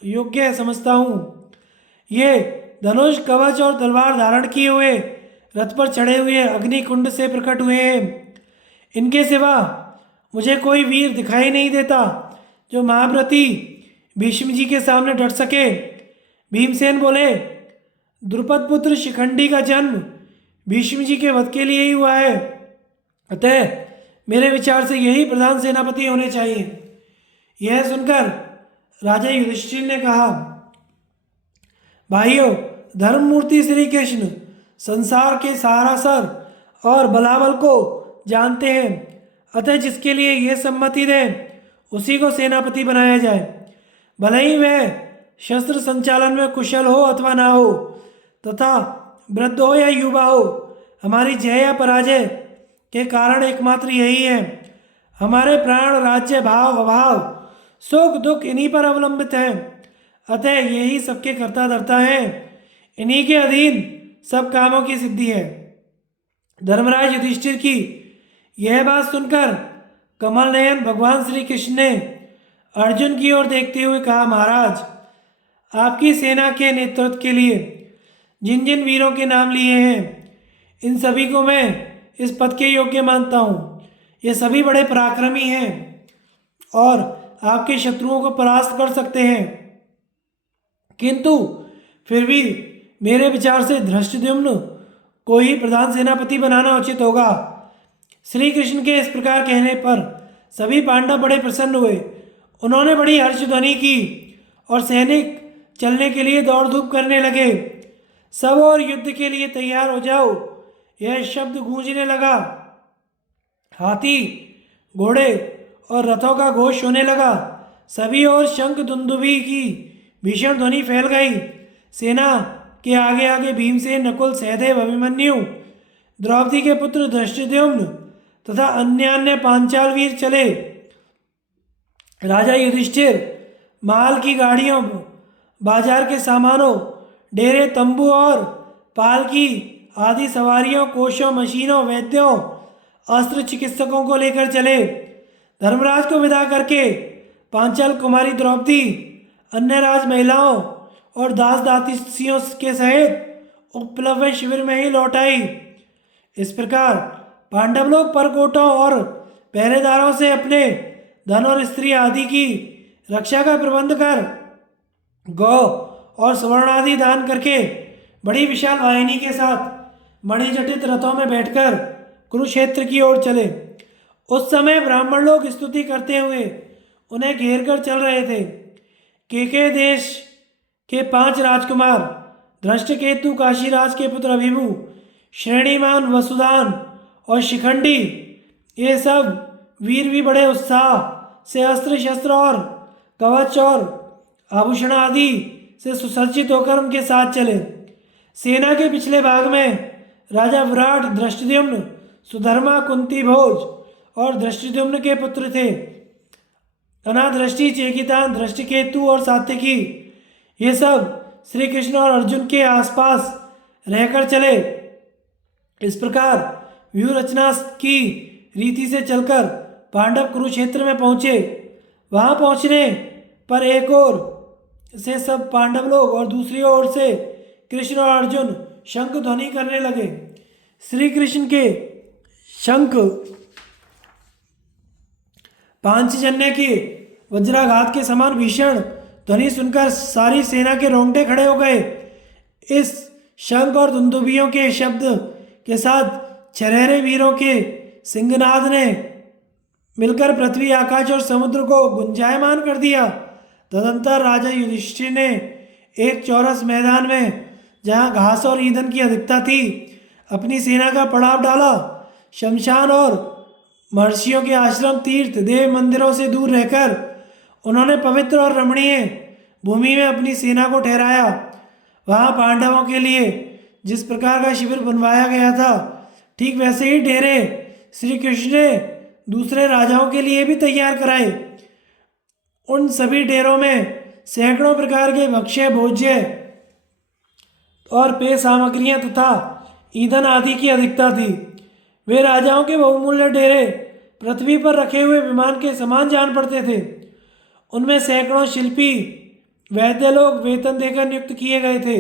योग्य समझता हूँ। ये धनुष, कवच और तलवार धारण किए हुए रथ पर चढ़े हुए अग्निकुंड से प्रकट हुए हैं। इनके सिवा मुझे कोई वीर दिखाई नहीं देता जो महाव्रती भीष्म जी के सामने डट सके। भीमसेन बोले, द्रुपद पुत्र शिखंडी का जन्म भीष्म जी के वध के लिए ही हुआ है। अतः मेरे विचार से यही प्रधान सेनापति होने चाहिए। यह सुनकर राजा युधिष्ठिर ने कहा, भाइयों, धर्ममूर्ति श्री कृष्ण संसार के सारासर और बलाबल को जानते हैं। अतः जिसके लिए यह सम्मति दें उसी को सेनापति बनाया जाए, भले ही वह शस्त्र संचालन में कुशल हो अथवा ना हो, तथा वृद्ध हो या युवा हो। हमारी जय या पराजय के कारण एकमात्र यही है। हमारे प्राण, राज्य, भाव, अभाव, सुख, दुख इन्हीं पर अवलंबित हैं। अतः यही सबके कर्ता धर्ता हैं। इन्हीं के अधीन सब कामों की सिद्धि है। धर्मराज युधिष्ठिर की यह बात सुनकर कमल नयन भगवान श्री कृष्ण ने अर्जुन की ओर देखते हुए कहा, महाराज, आपकी सेना के नेतृत्व के लिए जिन जिन वीरों के नाम लिए हैं, इन सभी को मैं इस पद के योग्य मानता हूँ। ये सभी बड़े पराक्रमी हैं और आपके शत्रुओं को परास्त कर सकते हैं। किंतु फिर भी मेरे विचार से धृष्टद्युम्न को ही प्रधान सेनापति बनाना उचित होगा। श्री कृष्ण के इस प्रकार कहने पर सभी पांडव बड़े प्रसन्न हुए। उन्होंने बड़ी हर्षध्वनि की और सैनिक चलने के लिए दौड़ धूप करने लगे। सब और युद्ध के लिए तैयार हो जाओ, यह शब्द गूंजने लगा। हाथी, घोड़े और रथों का घोष होने लगा। सभी ओर शंख दुंदुभी की भीषण ध्वनि फैल गई। सेना के आगे आगे भीमसेन, नकुल, सहदेव, अभिमन्यु, द्रौपदी के पुत्र धृष्टद्युम्न तथा अन्य पांचाल वीर चले। राजा युधिष्ठिर माल की गाड़ियों, बाजार के सामानों, डेरे, तंबू और पालकी आदि सवारियों, कोशों, मशीनों, वैद्यों, अस्त्र चिकित्सकों को लेकर चले। धर्मराज को विदा करके पांचाल कुमारी द्रौपदी अन्य राज महिलाओं और दास दासियों के सहित उपप्लव्य शिविर में ही लौट आई। इस प्रकार पांडव लोग परकोटों और पहरेदारों से अपने धन और स्त्री आदि की रक्षा का प्रबंध कर गौ और स्वर्ण आदि दान करके बड़ी विशाल वाहिनी के साथ मणिजटित रथों में बैठकर कुरुक्षेत्र की ओर चले। उस समय ब्राह्मण लोग स्तुति करते हुए उन्हें घेर कर चल रहे थे। केके देश के 5 राजकुमार धृष्टकेतु, काशीराज के पुत्र अभिभू, श्रेणीमान वसुदान और शिखंडी, ये सब वीर भी बड़े उत्साह से अस्त्र शस्त्र और कवच और आभूषण आदि से सुसज्जित होकर उनके साथ चले। सेना के पिछले भाग में राजा विराट, धृष्टद्युम्न, सुधर्मा, कुंती भोज और धृष्टद्युम्न के पुत्र थे। अनादृष्टि, चेकितान, धृष्टकेतु और सात्यकी, ये सब श्री कृष्ण और अर्जुन के आसपास रहकर चले। इस प्रकार व्यूह रचना की रीति से चलकर पांडव कुरुक्षेत्र में पहुंचे। वहां पहुंचने पर एक ओर से सब पांडव लोग और दूसरी ओर से कृष्ण और अर्जुन शंख ध्वनि करने लगे। श्री कृष्ण के शंख पांचजन्य के वज्राघात के समान भीषण ध्वनि सुनकर सारी सेना के रोंगटे खड़े हो गए। इस शंख और दुंदुभियों के शब्द के साथ छरेरे वीरों के सिंहनाद ने मिलकर पृथ्वी, आकाश और समुद्र को गुंजायमान कर दिया। तदंतर राजा युधिष्ठिर ने एक चौरस मैदान में, जहाँ घास और ईंधन की अधिकता थी, अपनी सेना का पड़ाव डाला। शमशान और महर्षियों के आश्रम, तीर्थ, देव मंदिरों से दूर रहकर उन्होंने पवित्र और रमणीय भूमि में अपनी सेना को ठहराया। वहाँ पांडवों के लिए जिस प्रकार का शिविर बनवाया गया था, ठीक वैसे ही डेरे श्री कृष्ण ने दूसरे राजाओं के लिए भी तैयार कराए। उन सभी डेरों में सैकड़ों प्रकार के भक्ष्य, भोज्य और पेय सामग्रियां तथा ईंधन आदि की अधिकता थी। वे राजाओं के बहुमूल्य डेरे पृथ्वी पर रखे हुए विमान के समान जान पड़ते थे। उनमें सैकड़ों शिल्पी, वैद्य लोग वेतन देकर नियुक्त किए गए थे।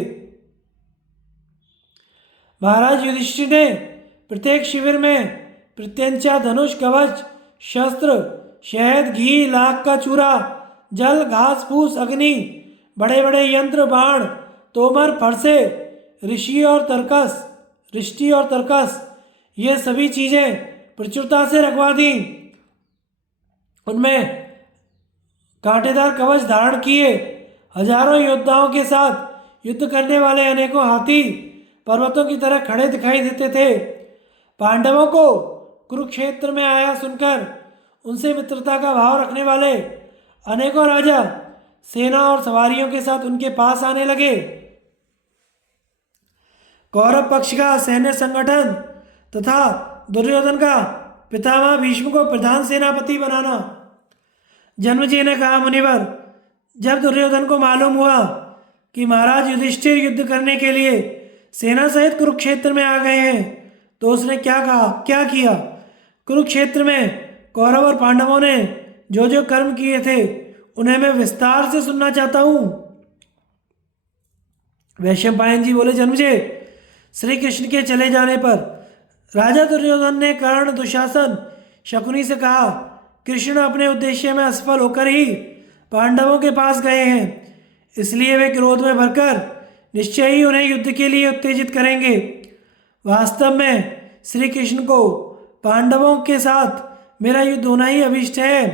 महाराज युधिष्ठिर ने प्रत्येक शिविर में प्रत्यंचा, धनुष, कवच, शस्त्र, शहद, घी, लाख का चूरा, जल, घास फूस, अग्नि, बड़े बड़े यंत्र, बाण, तोमर, फरसे, ऋषि और तरकस, ये सभी चीजें प्रचुरता से रखवा दी। उनमें कांटेदार कवच धारण किए हजारों योद्धाओं के साथ युद्ध करने वाले अनेकों हाथी पर्वतों की तरह खड़े दिखाई देते थे। पांडवों को कुरुक्षेत्र में आया सुनकर उनसे मित्रता का भाव रखने वाले अनेकों राजा सेना और सवारियों के साथ उनके पास आने लगे। कौरव पक्ष का सैन्य संगठन तथा दुर्योधन का पितामह भीष्म को प्रधान सेनापति बनाना। जन्मजय ने कहा, मुनिवर, जब दुर्योधन को मालूम हुआ कि महाराज युधिष्ठिर युद्ध करने के लिए सेना सहित कुरुक्षेत्र में आ गए हैं, तो उसने क्या कहा, क्या किया? कुरुक्षेत्र में कौरव और पांडवों ने जो जो कर्म किए थे उन्हें मैं विस्तार से सुनना चाहता हूं। वैशंपायन जी बोले, जन्मजय, श्री कृष्ण के चले जाने पर राजा दुर्योधन ने कर्ण, दुशासन, शकुनी से कहा, कृष्ण अपने उद्देश्य में असफल होकर ही पांडवों के पास गए हैं, इसलिए वे क्रोध में भरकर निश्चय ही उन्हें युद्ध के लिए उत्तेजित करेंगे। वास्तव में श्री कृष्ण को पांडवों के साथ मेरा युद्ध होना ही अभिष्ट है,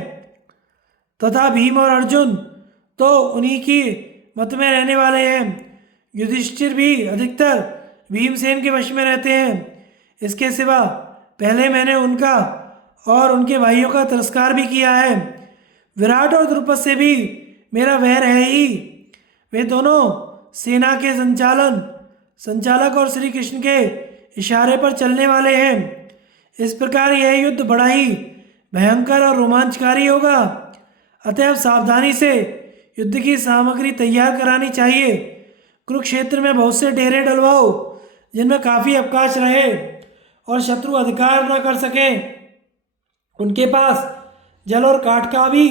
तथा भीम और अर्जुन तो उन्हीं की मत में रहने वाले हैं। युधिष्ठिर भी अधिकतर भीमसेन के वश में रहते हैं। इसके सिवा पहले मैंने उनका और उनके भाइयों का तिरस्कार भी किया है। विराट और द्रुपद से भी मेरा वैर है ही। वे दोनों सेना के संचालक और श्री कृष्ण के इशारे पर चलने वाले हैं। इस प्रकार यह युद्ध बड़ा ही भयंकर और रोमांचकारी होगा। अतएव सावधानी से युद्ध की सामग्री तैयार करानी चाहिए। कुरुक्षेत्र में बहुत से डेरे डलवाओ जिनमें काफ़ी अवकाश रहे और शत्रु अधिकार न कर सकें। उनके पास जल और काठ का भी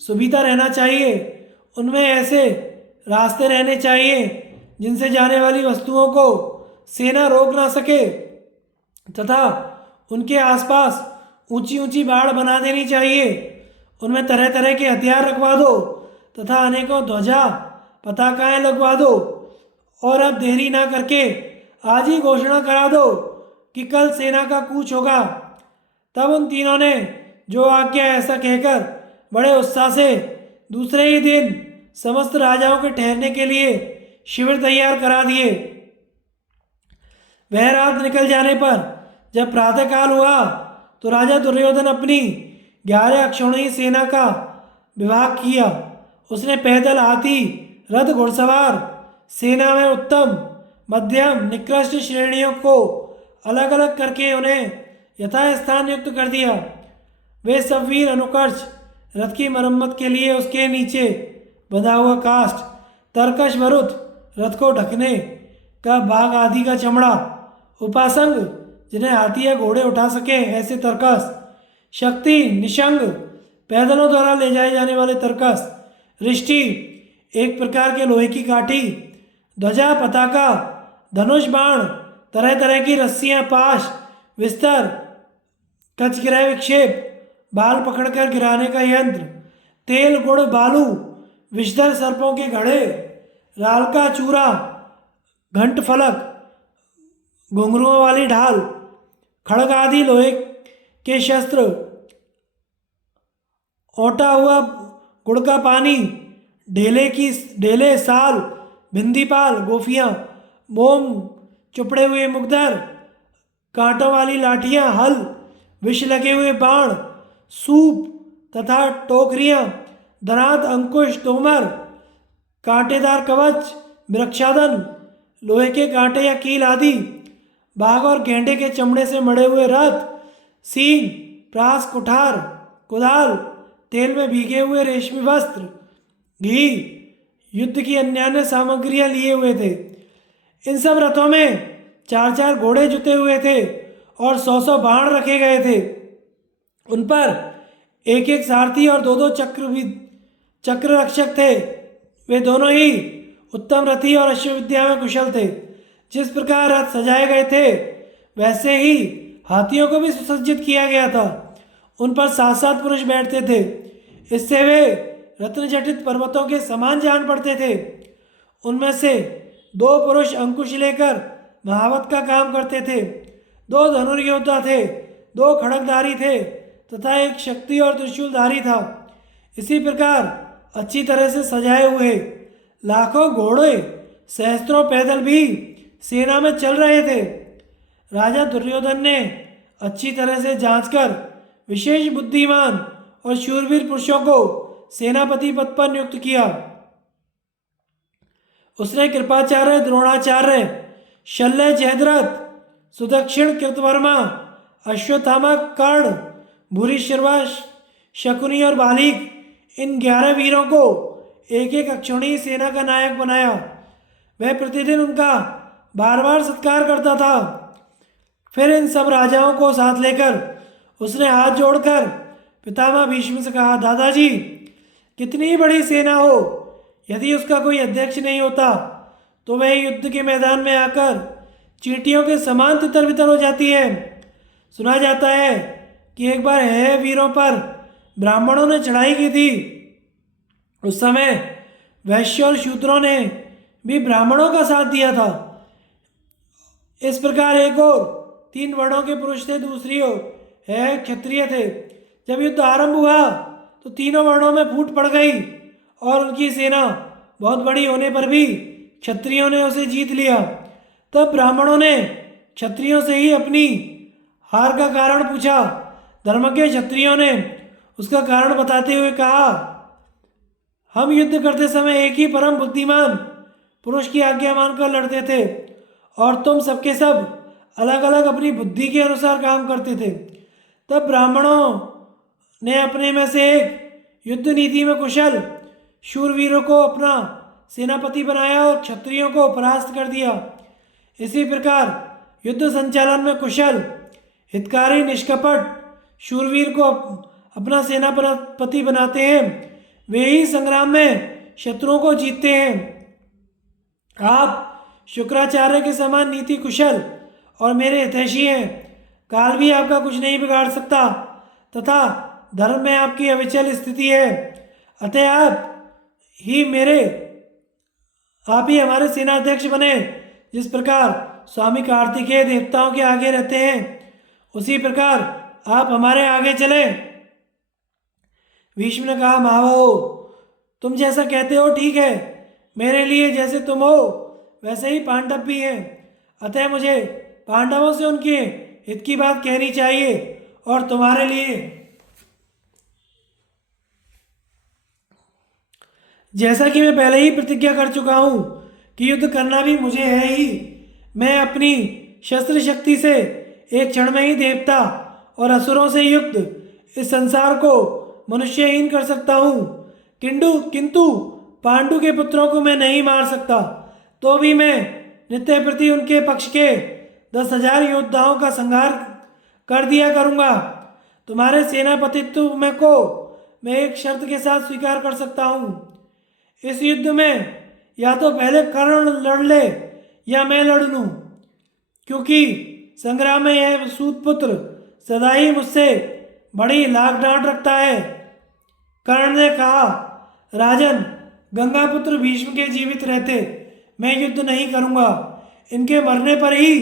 सुविधा रहना चाहिए। उनमें ऐसे रास्ते रहने चाहिए जिनसे जाने वाली वस्तुओं को सेना रोक ना सके, तथा उनके आसपास ऊंची ऊंची बाड़ बना देनी चाहिए। उनमें तरह तरह के हथियार रखवा दो तथा अनेकों ध्वजा पताकाएं लगवा दो। और अब देरी ना करके आज ही घोषणा करा दो कि कल सेना का कूच होगा। तब उन तीनों ने जो आज्ञा ऐसा कहकर बड़े उत्साह से दूसरे ही दिन समस्त राजाओं के ठहरने के लिए शिविर तैयार करा दिए। वह रात निकल जाने पर जब प्रातःकाल हुआ तो राजा दुर्योधन अपनी 11 अक्षौहिणी सेना का विभाग किया। उसने पैदल, हाथी, रथ, घुड़सवार सेना में उत्तम, मध्यम, निकृष्ट श्रेणियों को अलग अलग करके उन्हें यथास्थान युक्त कर दिया। वे सब वीर अनुकर्ष रथ की मरम्मत के लिए उसके नीचे बंधा हुआ काष्ठ, तरकश मरुत, रथ को ढकने का भाग आदि का चमड़ा, उपासंग जिन्हें हाथी या घोड़े उठा सके ऐसे तरकस, शक्ति निशंग पैदलों द्वारा ले जाए जाने वाले तरकस, रिष्टि एक प्रकार के लोहे की काठी, ध्वजा पताका, धनुष बाण, तरह तरह की रस्सियां, पाश, विस्तर, कचगिराह विक्षेप, बाल पकड़कर गिराने का यंत्र, तेल गुड़ बालू, विषधर सर्पों के घड़े, राल का चूरा, घंट फलक, घुंघरुओं वाली ढाल, खड़ग आदि लोहे के शस्त्र, ओटा हुआ गुड़ का पानी, ढेले साल, भिंदीपाल, गोफियाँ, मोम चुपड़े हुए मुगदर, कांटों वाली लाठियाँ, हल, विष लगे हुए बाण, सूप तथा टोकरियाँ, दरात, अंकुश, तोमर, कांटेदार कवच, वृक्षादन, लोहे के कांटे या कील आदि, बाघ और गेंडे के चमड़े से मढ़े हुए रथ, सींग, प्रास, कुठार, कुदाल, तेल में भीगे हुए रेशमी वस्त्र, घी, युद्ध की अन्यान्य सामग्रियां लिए हुए थे। इन सब रथों में 4-4 घोड़े जुते हुए थे और 100-100 बाण रखे गए थे। उन पर एक एक सारथी और 2-2 चक्र रक्षक थे। वे दोनों ही उत्तम रथी और अश्वविद्या में कुशल थे। जिस प्रकार रथ सजाए गए थे वैसे ही हाथियों को भी सुसज्जित किया गया था। उन पर 7-7 पुरुष बैठते थे। इससे वे रत्नजटित पर्वतों के समान जान पड़ते थे। उनमें से 2 पुरुष अंकुश लेकर महावत का काम करते थे, 2 धनुर्योद्धा थे, 2 खड़गधारी थे तथा एक शक्ति और त्रिशूलधारी था। इसी प्रकार अच्छी तरह से सजाए हुए लाखों घोड़े सहस्त्रों पैदल भी सेना में चल रहे थे। राजा दुर्योधन ने अच्छी तरह से जांचकर विशेष बुद्धिमान और शूरवीर पुरुषों को सेनापति पद पर नियुक्त किया। उसने कृपाचार्य, द्रोणाचार्य, शल्य, जयद्रथ, सुदक्षिण, कृतवर्मा, अश्वत्थामा, कर्ण, भूरिश्रवा, शकुनी और बालिक इन 11 वीरों को एक एक अक्षौणी सेना का नायक बनाया। वह प्रतिदिन उनका बार बार सत्कार करता था। फिर इन सब राजाओं को साथ लेकर उसने हाथ जोड़कर पितामह भीष्म से कहा, दादाजी, कितनी बड़ी सेना हो, यदि उसका कोई अध्यक्ष नहीं होता तो वह युद्ध के मैदान में आकर चींटियों के समान तितर बितर हो जाती है। सुना जाता है कि एक बार है वीरों पर ब्राह्मणों ने चढ़ाई की थी। उस समय वैश्य और शूद्रों ने भी ब्राह्मणों का साथ दिया था। इस प्रकार एक और 3 वर्णों के पुरुष थे, दूसरी ओर है क्षत्रिय थे। जब युद्ध आरंभ हुआ तो तीनों वर्णों में फूट पड़ गई और उनकी सेना बहुत बड़ी होने पर भी क्षत्रियों ने उसे जीत लिया। तब ब्राह्मणों ने क्षत्रियों से ही अपनी हार का कारण पूछा। धर्मज्ञ क्षत्रियों ने उसका कारण बताते हुए कहा, हम युद्ध करते समय एक ही परम बुद्धिमान पुरुष की आज्ञा मानकर लड़ते थे और तुम सबके सब अलग अलग अपनी बुद्धि के अनुसार काम करते थे। तब ब्राह्मणों ने अपने में से एक युद्ध नीति में कुशल शूरवीरों को अपना सेनापति बनाया और क्षत्रियों को परास्त कर दिया। इसी प्रकार युद्ध संचालन में कुशल, हितकारी, निष्कपट शूरवीर को अपना सेनापति बनाते हैं। वे ही संग्राम में शत्रुओं को जीतते हैं। आप शुक्राचार्य के समान नीति कुशल और मेरे हितैषी हैं। काल भी आपका कुछ नहीं बिगाड़ सकता तथा धर्म में आपकी अविचल स्थिति है। अतः आप ही हमारे सेनाध्यक्ष बने। जिस प्रकार स्वामी कार्तिकेय देवताओं के आगे रहते हैं उसी प्रकार आप हमारे आगे चले। भीष्म ने कहा, महाबाहो, तुम जैसा कहते हो ठीक है। मेरे लिए जैसे तुम हो वैसे ही पांडव भी हैं। अतः मुझे पांडवों से उनके हित की बात कहनी चाहिए और तुम्हारे लिए जैसा कि मैं पहले ही प्रतिज्ञा कर चुका हूं कि युद्ध करना भी मुझे है ही। मैं अपनी शस्त्र शक्ति से एक क्षण में ही देवता और असुरों से युक्त इस संसार को मनुष्यहीन कर सकता हूँ, किंतु पांडु के पुत्रों को मैं नहीं मार सकता। तो भी मैं नित्य प्रति उनके पक्ष के 10,000 योद्धाओं का संहार कर दिया करूँगा। तुम्हारे सेनापतित्व में को मैं एक शर्त के साथ स्वीकार कर सकता हूँ। इस युद्ध में या तो पहले कर्ण लड़ ले या मैं लड़ लूँ, क्योंकि संग्राम में यह सूत पुत्र सदा ही मुझसे बड़ी लाग डांट रखता है। कर्ण ने कहा, राजन, गंगापुत्र भीष्म के जीवित रहते मैं युद्ध नहीं करूँगा। इनके मरने पर ही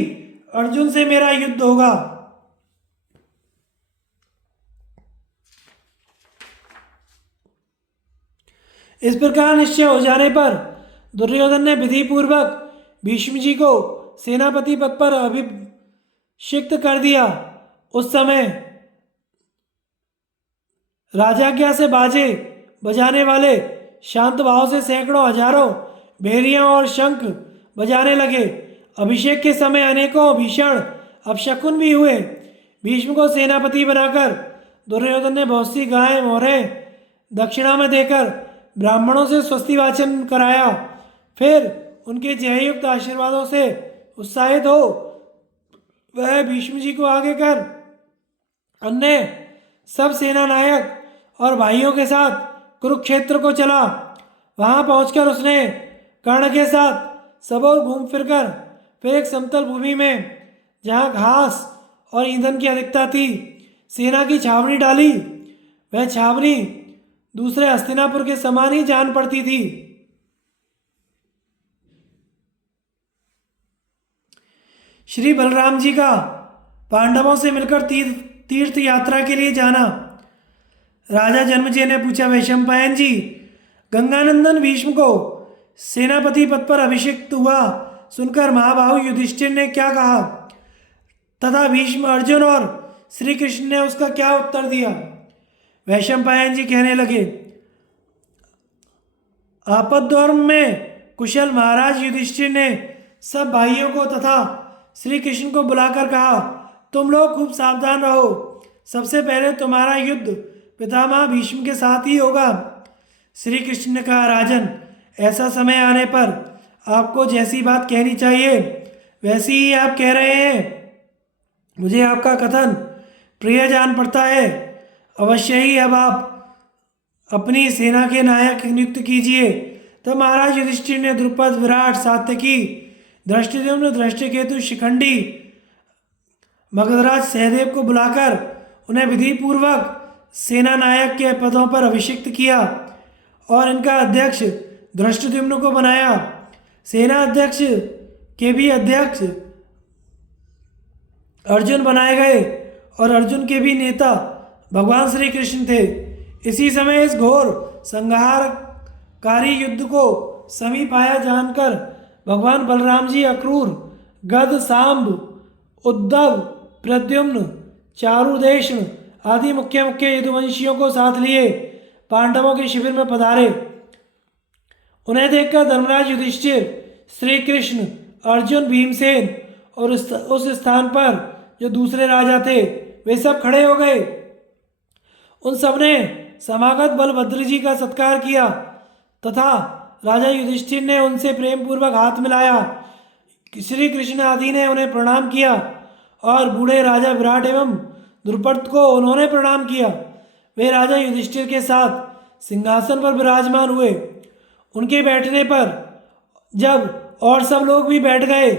अर्जुन से मेरा युद्ध होगा। इस प्रकार निश्चय हो जाने पर दुर्योधन ने विधिपूर्वक भीष्म जी को सेनापति पद पर अभिषिक्त कर दिया। उस समय राजाज्ञा से बाजे बजाने वाले शांत भाव से सैकड़ों हजारों भेरियां और शंख बजाने लगे। अभिषेक के समय अनेकों भीषण अपशकुन भी हुए। भीष्म को सेनापति बनाकर दुर्योधन ने बहुत सी गायें मोहरें दक्षिणा में देकर ब्राह्मणों से स्वस्ति वाचन कराया। फिर उनके जययुक्त आशीर्वादों से उत्साहित हो वह भीष्म जी को आगे कर अन्य सब सेना नायक और भाइयों के साथ कुरुक्षेत्र को चला। वहां पहुंचकर उसने कर्ण के साथ सबोर घूम फिरकर फिर एक समतल भूमि में, जहां घास और ईंधन की अधिकता थी, सेना की छावनी डाली। वह छावनी दूसरे हस्तिनापुर के समान ही जान पड़ती थी। श्री बलराम जी का पांडवों से मिलकर तीर्थ यात्रा के लिए जाना। राजा जन्मेजय ने पूछा, वैशंपायन जी, गंगानंदन भीष्म को सेनापति पद पर अभिषिक्त हुआ सुनकर महाबाहु युधिष्ठिर ने क्या कहा तथा भीष्म, अर्जुन और श्री कृष्ण ने उसका क्या उत्तर दिया? वैशंपायन जी कहने लगे, आपद्दौर्म में कुशल महाराज युधिष्ठिर ने सब भाइयों को तथा श्री कृष्ण को बुलाकर कहा, तुम लोग खूब सावधान रहो। सबसे पहले तुम्हारा युद्ध पितामह भीष्म के साथ ही होगा। श्री कृष्ण ने कहा, राजन, ऐसा समय आने पर आपको जैसी बात कहनी चाहिए वैसी ही आप कह रहे हैं। मुझे आपका कथन प्रिय जान पड़ता है। अवश्य ही अब आप अपनी सेना के नायक नियुक्त कीजिए। तब महाराज युधिष्ठिर ने द्रुपद, विराट, सात्यकी, धृष्टद्युम्न, धृष्टकेतु, शिखंडी, मगधराज सहदेव को बुलाकर उन्हें विधि पूर्वक सेना नायक के पदों पर अभिषिक्त किया और इनका अध्यक्ष धृष्टद्युम्न को बनाया। सेना अध्यक्ष के भी अध्यक्ष अर्जुन बनाए गए और अर्जुन के भी नेता भगवान श्री कृष्ण थे। इसी समय इस घोर संहारकारी युद्ध को समीप आया जानकर भगवान बलराम जी अक्रूर, गद, सांब, उद्धव, प्रद्युम्न, चारुदेशन आदि मुख्य यदुवंशियों को साथ लिए पांडवों के शिविर में पधारे। उन्हें देखकर धर्मराज युधिष्ठिर, श्री कृष्ण, अर्जुन, भीमसेन और उस स्थान पर जो दूसरे राजा थे वे सब खड़े हो गए। उन सब ने समागत बलभद्र जी का सत्कार किया तथा राजा युधिष्ठिर ने उनसे प्रेम पूर्वक हाथ मिलाया। श्री कृष्ण आदि ने उन्हें प्रणाम किया और बूढ़े राजा विराट एवं द्रुपद को उन्होंने प्रणाम किया। वे राजा युधिष्ठिर के साथ सिंहासन पर विराजमान हुए। उनके बैठने पर जब और सब लोग भी बैठ गए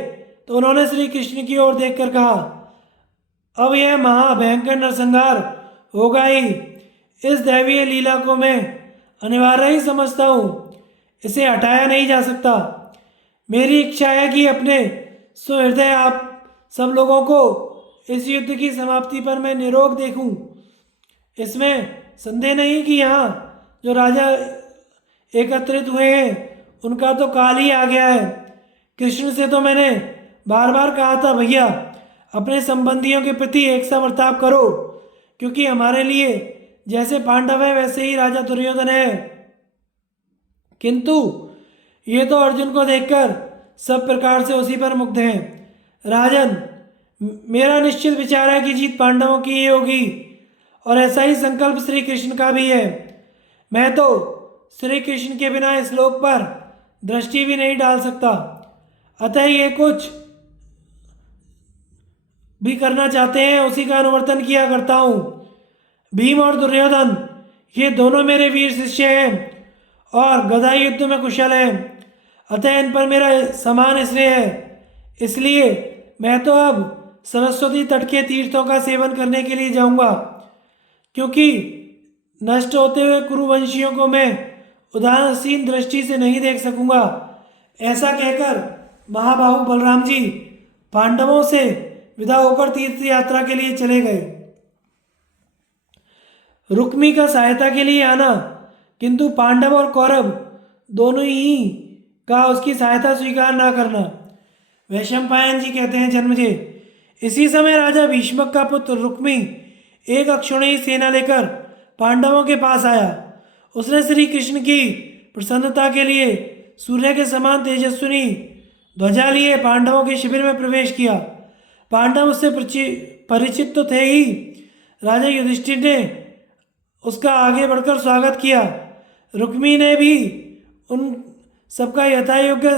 तो उन्होंने श्री कृष्ण की ओर देखकर कहा, अब यह महाभयंकर नरसंहार होगा ही। इस दैवीय लीला को मैं अनिवार्य ही समझता हूँ, इसे हटाया नहीं जा सकता। मेरी इच्छा है कि अपने सुहृदय आप सब लोगों को इस युद्ध की समाप्ति पर मैं निरोग देखूं। इसमें संदेह नहीं कि यहाँ जो राजा एकत्रित हुए हैं उनका तो काल ही आ गया है। कृष्ण से तो मैंने बार बार कहा था, भैया अपने संबंधियों के प्रति एक सा बर्ताव करो, क्योंकि हमारे लिए जैसे पांडव है वैसे ही राजा दुर्योधन है। किंतु ये तो अर्जुन को देखकर सब प्रकार से उसी पर मुग्ध हैं। राजन, मेरा निश्चित विचार है कि जीत पांडवों की ही होगी और ऐसा ही संकल्प श्री कृष्ण का भी है। मैं तो श्री कृष्ण के बिना इस लोक पर दृष्टि भी नहीं डाल सकता, अतः ये कुछ भी करना चाहते हैं उसी का अनुवर्तन किया करता हूँ। भीम और दुर्योधन ये दोनों मेरे वीर शिष्य हैं और गदा युद्ध में कुशल हैं, अतः इन पर मेरा समान श्रेय है। इसलिए मैं तो अब सरस्वती तट के तीर्थों का सेवन करने के लिए जाऊंगा, क्योंकि नष्ट होते हुए कुरुवंशियों को मैं उदासीन दृष्टि से नहीं देख सकूंगा। ऐसा कहकर महाबाहु बलराम जी पांडवों से विदा होकर तीर्थ यात्रा के लिए चले गए। रुक्मी का सहायता के लिए आना, किंतु पांडव और कौरव दोनों ही का उसकी सहायता स्वीकार ना करना। वैशंपायन जी कहते हैं जन्मजय, इसी समय राजा भीष्मक का पुत्र रुक्मी एक अक्षौहिणी सेना लेकर पांडवों के पास आया। उसने श्री कृष्ण की प्रसन्नता के लिए सूर्य के समान तेजस्विनी ध्वजा लिए पांडवों के शिविर में प्रवेश किया। पांडव उससे परिचित तो थे ही, राजा युधिष्ठिर ने उसका आगे बढ़कर स्वागत किया। रुक्मी ने भी उन सबका यथायोग्य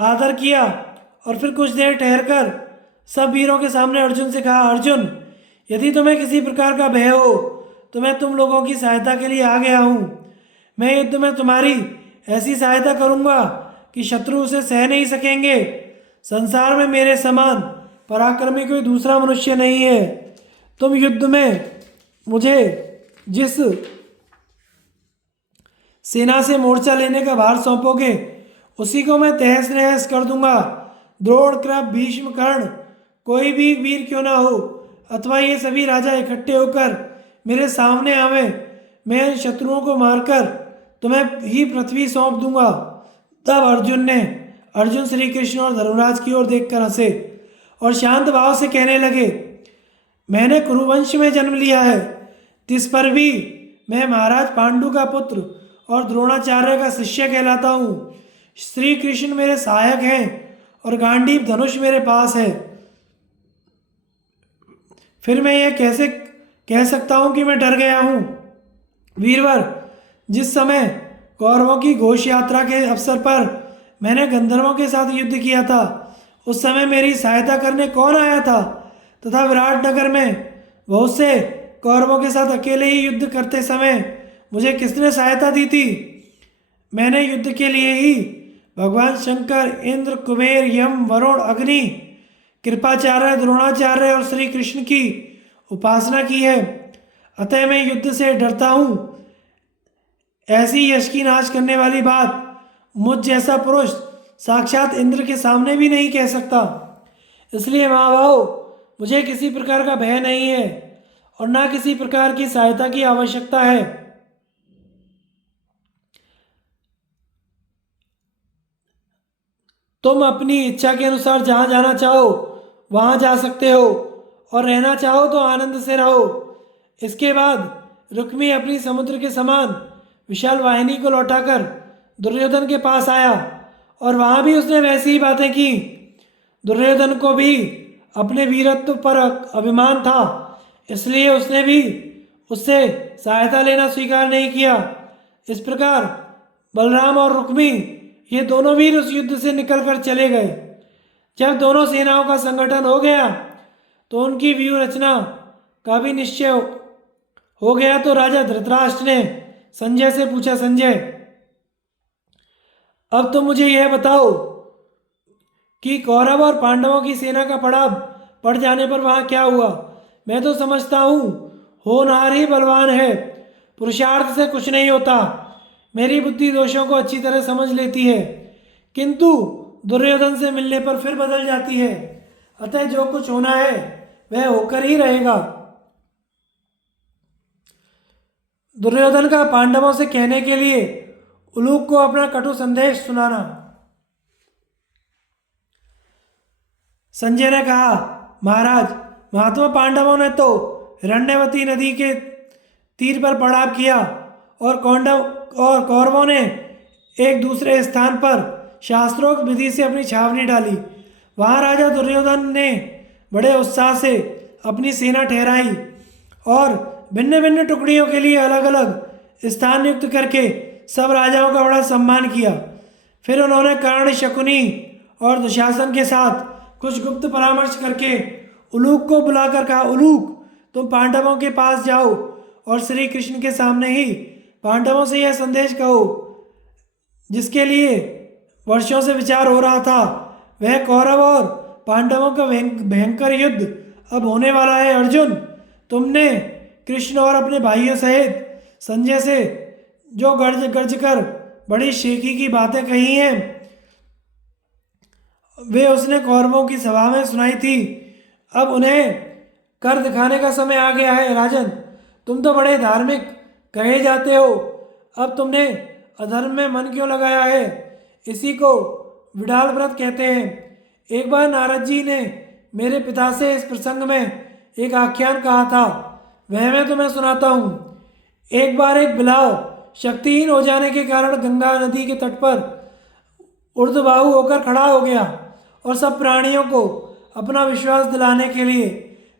आदर किया और फिर कुछ देर ठहरकर सब वीरों के सामने अर्जुन से कहा, अर्जुन, यदि तुम्हें किसी प्रकार का भय हो तो मैं तुम लोगों की सहायता के लिए आ गया हूँ। मैं युद्ध में तुम्हारी ऐसी सहायता करूँगा कि शत्रु उसे सह नहीं सकेंगे। संसार में मेरे समान पराक्रमी कोई दूसरा मनुष्य नहीं है। तुम युद्ध में मुझे जिस सेना से मोर्चा लेने का भार सौंपोगे उसी को मैं तहस नहस कर दूंगा। द्रोण, कृप, भीष्म, कर्ण, कोई भी वीर क्यों ना हो, अथवा ये सभी राजा इकट्ठे होकर मेरे सामने आवे, मैं इन शत्रुओं को मारकर तुम्हें ही पृथ्वी सौंप दूंगा। तब अर्जुन श्री कृष्ण और धर्मराज की ओर देखकर हंसे और शांत भाव से कहने लगे, मैंने कुरुवंश में जन्म लिया है, तिस पर भी मैं महाराज पांडु का पुत्र और द्रोणाचार्य का शिष्य कहलाता हूँ। श्री कृष्ण मेरे सहायक हैं और गांडीव धनुष मेरे पास है। फिर मैं यह कैसे कह सकता हूँ कि मैं डर गया हूँ? वीरवर, जिस समय कौरवों की घोष यात्रा के अवसर पर मैंने गंधर्वों के साथ युद्ध किया था, उस समय मेरी सहायता करने कौन आया था? तथा विराट नगर में बहुत से कौरवों के साथ अकेले ही युद्ध करते समय मुझे किसने सहायता दी थी? मैंने युद्ध के लिए ही भगवान शंकर, इंद्र, कुबेर, यम, वरुण, अग्नि, कृपाचार्य, द्रोणाचार्य और श्री कृष्ण की उपासना की है। अतः मैं युद्ध से डरता हूँ। ऐसी यश की नाश करने वाली बात मुझ जैसा पुरुष साक्षात इंद्र के सामने भी नहीं कह सकता। इसलिए महाभाव, मुझे किसी प्रकार का भय नहीं है और ना किसी प्रकार की सहायता की आवश्यकता है। तुम अपनी इच्छा के अनुसार जहाँ जाना चाहो वहाँ जा सकते हो और रहना चाहो तो आनंद से रहो। इसके बाद रुक्मी अपनी समुद्र के समान विशाल वाहिनी को लौटाकर दुर्योधन के पास आया और वहाँ भी उसने वैसी ही बातें की। दुर्योधन को भी अपने वीरत्व पर अभिमान था, इसलिए उसने भी उससे सहायता लेना स्वीकार नहीं किया। इस प्रकार बलराम और रुक्मी ये दोनों वीर उस युद्ध से निकलकर चले गए। जब दोनों सेनाओं का संगठन हो गया तो उनकी व्यूह रचना का भी निश्चय हो गया। तो राजा धृतराष्ट्र ने संजय से पूछा, संजय, अब तुम मुझे यह बताओ कि कौरव और पांडवों की सेना का पड़ाव पड़ जाने पर वहां क्या हुआ? मैं तो समझता हूँ होनहार ही बलवान है, पुरुषार्थ से कुछ नहीं होता। मेरी बुद्धि दोषों को अच्छी तरह समझ लेती है, किंतु दुर्योधन से मिलने पर फिर बदल जाती है। अतः जो कुछ होना है वह होकर ही रहेगा। दुर्योधन का पांडवों से कहने के लिए उलूक को अपना कटु संदेश सुनाना। संजय ने कहा, महाराज, महात्मा पांडवों ने तो हिरण्यवती नदी के तीर पर पड़ाव किया और कौरवों ने एक दूसरे स्थान पर शास्त्रोक्त विधि से अपनी छावनी डाली। वहाँ राजा दुर्योधन ने बड़े उत्साह से अपनी सेना ठहराई और भिन्न भिन्न टुकड़ियों के लिए अलग अलग स्थान नियुक्त करके सब राजाओं का बड़ा सम्मान किया। फिर उन्होंने कर्ण, शकुनी और दुशासन के साथ कुछ गुप्त परामर्श करके उलूक को बुलाकर कहा, उलूक, तुम पांडवों के पास जाओ और श्री कृष्ण के सामने ही पांडवों से यह संदेश कहो जिसके लिए वर्षों से विचार हो रहा था। वह कौरव और पांडवों का भयंकर युद्ध अब होने वाला है। अर्जुन, तुमने कृष्ण और अपने भाइयों सहित संजय से जो गर्ज गर्ज कर बड़ी शेखी की बातें कही हैं, वे उसने कौरवों की सभा में सुनाई थी। अब उन्हें कर दिखाने का समय आ गया है। राजन, तुम तो बड़े धार्मिक कहे जाते हो, अब तुमने अधर्म में मन क्यों लगाया है? इसी को विडाल व्रत कहते हैं। एक बार नारद जी ने मेरे पिता से इस प्रसंग में एक आख्यान कहा था, वह मैं तुम्हें सुनाता हूँ। एक बार एक बिलाव शक्तिहीन हो जाने के कारण गंगा नदी के तट पर ऊर्ध्वबाहु होकर खड़ा हो गया और सब प्राणियों को अपना विश्वास दिलाने के लिए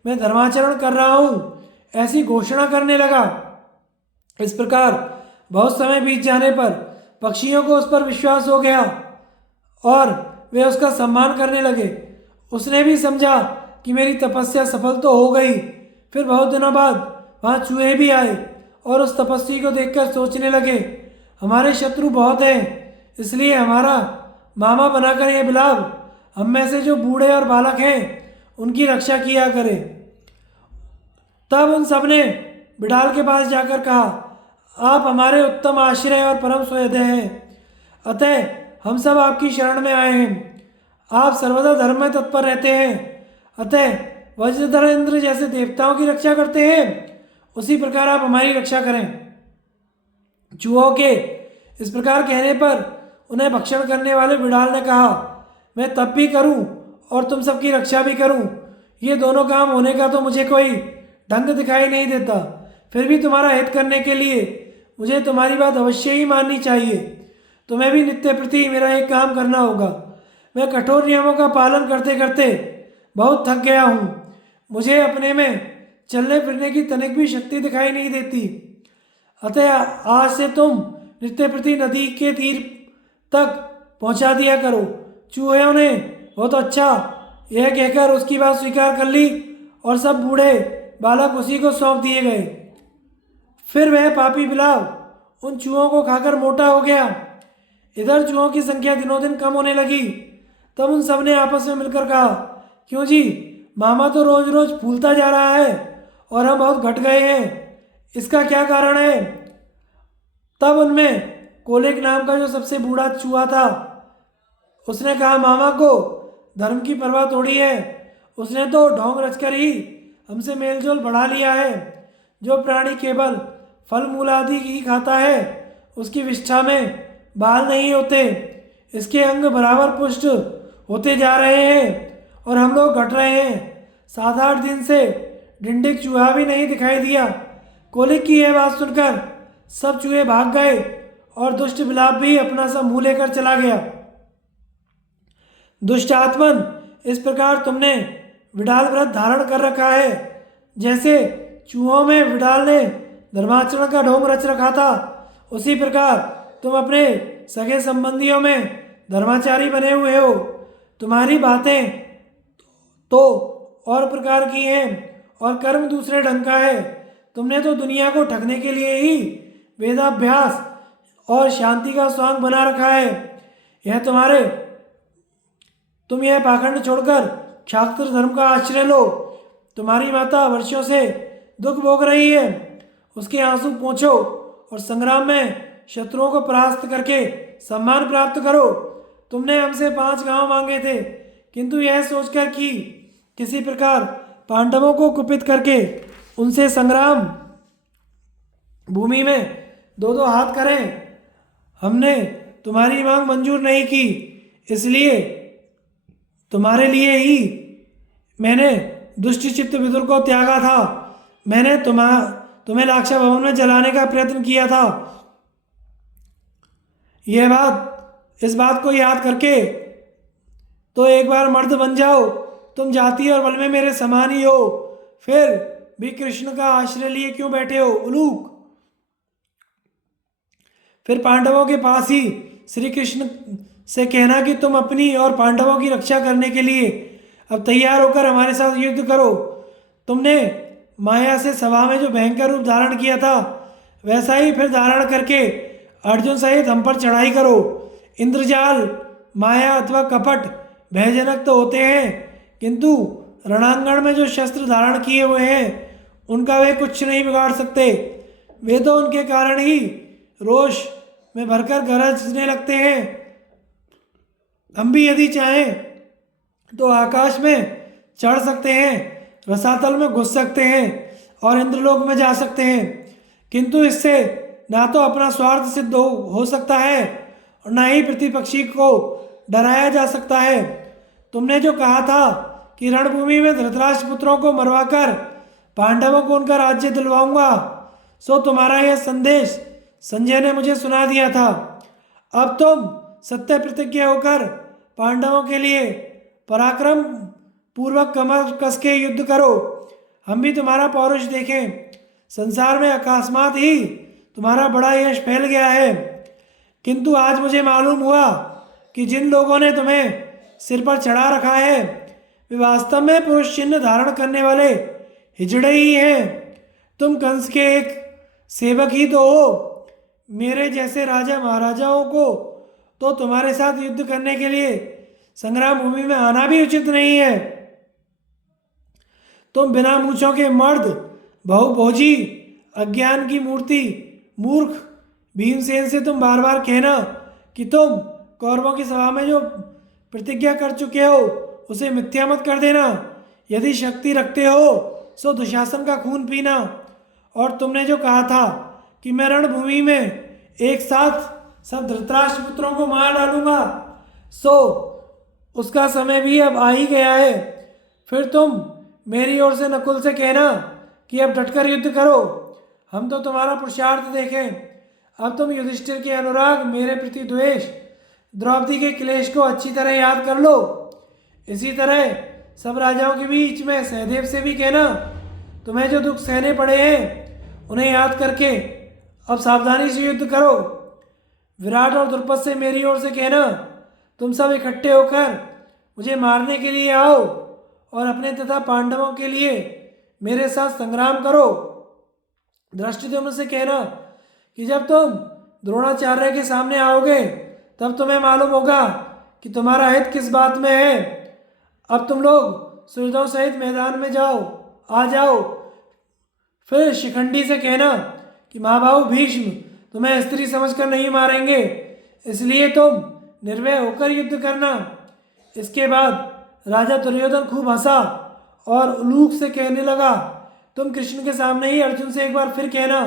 मैं धर्माचरण कर रहा हूँ ऐसी घोषणा करने लगा। इस प्रकार बहुत समय बीत जाने पर पक्षियों को उस पर विश्वास हो गया और वे उसका सम्मान करने लगे। उसने भी समझा कि मेरी तपस्या सफल तो हो गई। फिर बहुत दिनों बाद वहाँ चूहे भी आए और उस तपस्वी को देखकर सोचने लगे, हमारे शत्रु बहुत हैं, इसलिए हमारा मामा बनाकर ये बिलाव हम में से जो बूढ़े और बालक हैं उनकी रक्षा किया करे। तब उन सब ने बिडाल के पास जाकर कहा, आप हमारे उत्तम आश्रय और परम सुहृदय हैं, अतः हम सब आपकी शरण में आए हैं। आप सर्वदा धर्म में तत्पर रहते हैं, अतः वज्रधर इंद्र जैसे देवताओं की रक्षा करते हैं, उसी प्रकार आप हमारी रक्षा करें। चूहों के इस प्रकार कहने पर उन्हें भक्षण करने वाले बिडाल ने कहा, मैं तब भी करूं और तुम सबकी रक्षा भी करूं, ये दोनों काम होने का तो मुझे कोई ढंग दिखाई नहीं देता। फिर भी तुम्हारा हित करने के लिए मुझे तुम्हारी बात अवश्य ही माननी चाहिए। तुम्हें भी नित्य प्रति मेरा एक काम करना होगा। मैं कठोर नियमों का पालन करते करते बहुत थक गया हूँ। मुझे अपने में चलने फिरने की तनिक भी शक्ति दिखाई नहीं देती, अतः आज से तुम नित्य प्रति नदी के तीर तक पहुँचा दिया करो। चूहों ने बहुत अच्छा यह कहकर उसकी बात स्वीकार कर ली और सब बूढ़े बालक उसी को सौंप दिए गए। फिर वह पापी बिलाव उन चूहों को खाकर मोटा हो गया। इधर चूहों की संख्या दिनों दिन कम होने लगी। तब उन सब ने आपस में मिलकर कहा, क्यों जी, मामा तो रोज रोज फूलता जा रहा है और हम बहुत घट गए हैं, इसका क्या कारण है? तब उनमें कोलेक नाम का जो सबसे बूढ़ा चूहा था, उसने कहा, मामा को धर्म की परवाह थोड़ी है, उसने तो ढोंग रचकर ही हमसे मेलजोल बढ़ा लिया है। जो प्राणी केवल फल मूल आदि ही खाता है उसकी विष्ठा में बाल नहीं होते। इसके अंग बराबर पुष्ट होते जा रहे हैं और हम लोग घट रहे हैं। 7-8 दिन से ढिंढिक चूहा भी नहीं दिखाई दिया। कोलिक की यह बात सुनकर सब चूहे भाग गए और दुष्ट बिलाव भी अपना सा मुंह लेकर चला गया। दुष्ट आत्मन, इस प्रकार तुमने विडाल व्रत धारण कर रखा है। जैसे चूहों में विडाल ने धर्माचरण का ढोंग रच रखा था, उसी प्रकार तुम अपने सगे संबंधियों में धर्माचारी बने हुए हो। तुम्हारी बातें तो और प्रकार की हैं और कर्म दूसरे ढंग का है। तुमने तो दुनिया को ठगने के लिए ही वेदाभ्यास और शांति का स्वांग बना रखा है। तुम यह पाखंड छोड़कर क्षात्र धर्म का आश्रय लो। तुम्हारी माता वर्षों से दुख भोग रही है, उसके आंसू पोंछो और संग्राम में शत्रुओं को परास्त करके सम्मान प्राप्त करो। तुमने हमसे 5 गांव मांगे थे, किंतु यह सोचकर कि किसी प्रकार पांडवों को कुपित करके उनसे संग्राम भूमि में 2-2 हाथ करें, हमने तुम्हारी मांग मंजूर नहीं की। इसलिए तुम्हारे लिए ही मैंने दुष्ट चित्त विदुर को त्यागा था। मैंने तुम्हें लाक्षा भवन में जलाने का प्रयत्न किया था। इस बात को याद करके तो एक बार मर्द बन जाओ। तुम जाति और बल में मेरे समान ही हो। फिर भी कृष्ण का आश्रय लिए क्यों बैठे हो उलूक? फिर पांडवों के पास ही श्री कृष्ण से कहना कि तुम अपनी और पांडवों की रक्षा करने के लिए अब तैयार होकर हमारे साथ युद्ध करो। तुमने माया से सभा में जो भयंकर रूप धारण किया था वैसा ही फिर धारण करके अर्जुन सहित हम पर चढ़ाई करो। इंद्रजाल, माया अथवा कपट भयजनक तो होते हैं, किंतु रणांगण में जो शस्त्र धारण किए हुए हैं उनका वे कुछ नहीं बिगाड़ सकते। वे तो उनके कारण ही रोष में भरकर गरजने लगते हैं। हम भी यदि चाहें तो आकाश में चढ़ सकते हैं, रसातल में घुस सकते हैं और इंद्रलोक में जा सकते हैं, किंतु इससे ना तो अपना स्वार्थ सिद्ध हो सकता है और ना ही प्रतिपक्षी को डराया जा सकता है। तुमने जो कहा था कि रणभूमि में धृतराष्ट्र पुत्रों को मरवाकर पांडवों को उनका राज्य दिलवाऊंगा, सो तुम्हारा यह संदेश संजय ने मुझे सुना दिया था। अब तुम सत्य प्रतिज्ञ होकर पांडवों के लिए पराक्रम पूर्वक कमर कस के युद्ध करो। हम भी तुम्हारा पौरुष देखें। संसार में अकस्मात ही तुम्हारा बड़ा यश फैल गया है, किंतु आज मुझे मालूम हुआ कि जिन लोगों ने तुम्हें सिर पर चढ़ा रखा है वे वास्तव में पुरुष चिन्ह धारण करने वाले हिजड़े ही हैं। तुम कंस के एक सेवक ही तो हो। मेरे जैसे राजा महाराजाओं को तो तुम्हारे साथ युद्ध करने के लिए संग्राम भूमि में आना भी उचित नहीं है। तुम बिना मूछों के मर्द, बहुभोजी, अज्ञान की मूर्ति, मूर्ख भीमसेन से तुम बार बार कहना कि तुम कौरवों की सभा में जो प्रतिज्ञा कर चुके हो उसे मिथ्या मत कर देना। यदि शक्ति रखते हो सो दुशासन का खून पीना। और तुमने जो कहा था कि मैं रणभूमि में एक साथ सब धृतराष्ट्र पुत्रों को मार डालूंगा, सो उसका समय भी अब आ ही गया है। फिर तुम मेरी ओर से नकुल से कहना कि अब डटकर युद्ध करो। हम तो तुम्हारा पुरुषार्थ देखें। अब तुम युधिष्ठिर के अनुराग, मेरे प्रति द्वेष, द्रौपदी के क्लेश को अच्छी तरह याद कर लो। इसी तरह सब राजाओं के बीच में सहदेव से भी कहना, तुम्हें जो दुख सहने पड़े हैं उन्हें याद करके अब सावधानी से युद्ध करो। विराट और द्रुपद से मेरी ओर से कहना, तुम सब इकट्ठे होकर मुझे मारने के लिए आओ और अपने तथा पांडवों के लिए मेरे साथ संग्राम करो। धृष्टद्युम्न से कहना कि जब तुम द्रोणाचार्य के सामने आओगे तब तुम्हें मालूम होगा कि तुम्हारा हित किस बात में है। अब तुम लोग सुहृदों सहित मैदान में आ जाओ। फिर शिखंडी से कहना कि महाबाहु भीष्म तुम्हें स्त्री समझकर नहीं मारेंगे, इसलिए तुम निर्भय होकर युद्ध करना। इसके बाद राजा दुर्योधन खूब हंसा और उलूक से कहने लगा, तुम कृष्ण के सामने ही अर्जुन से एक बार फिर कहना,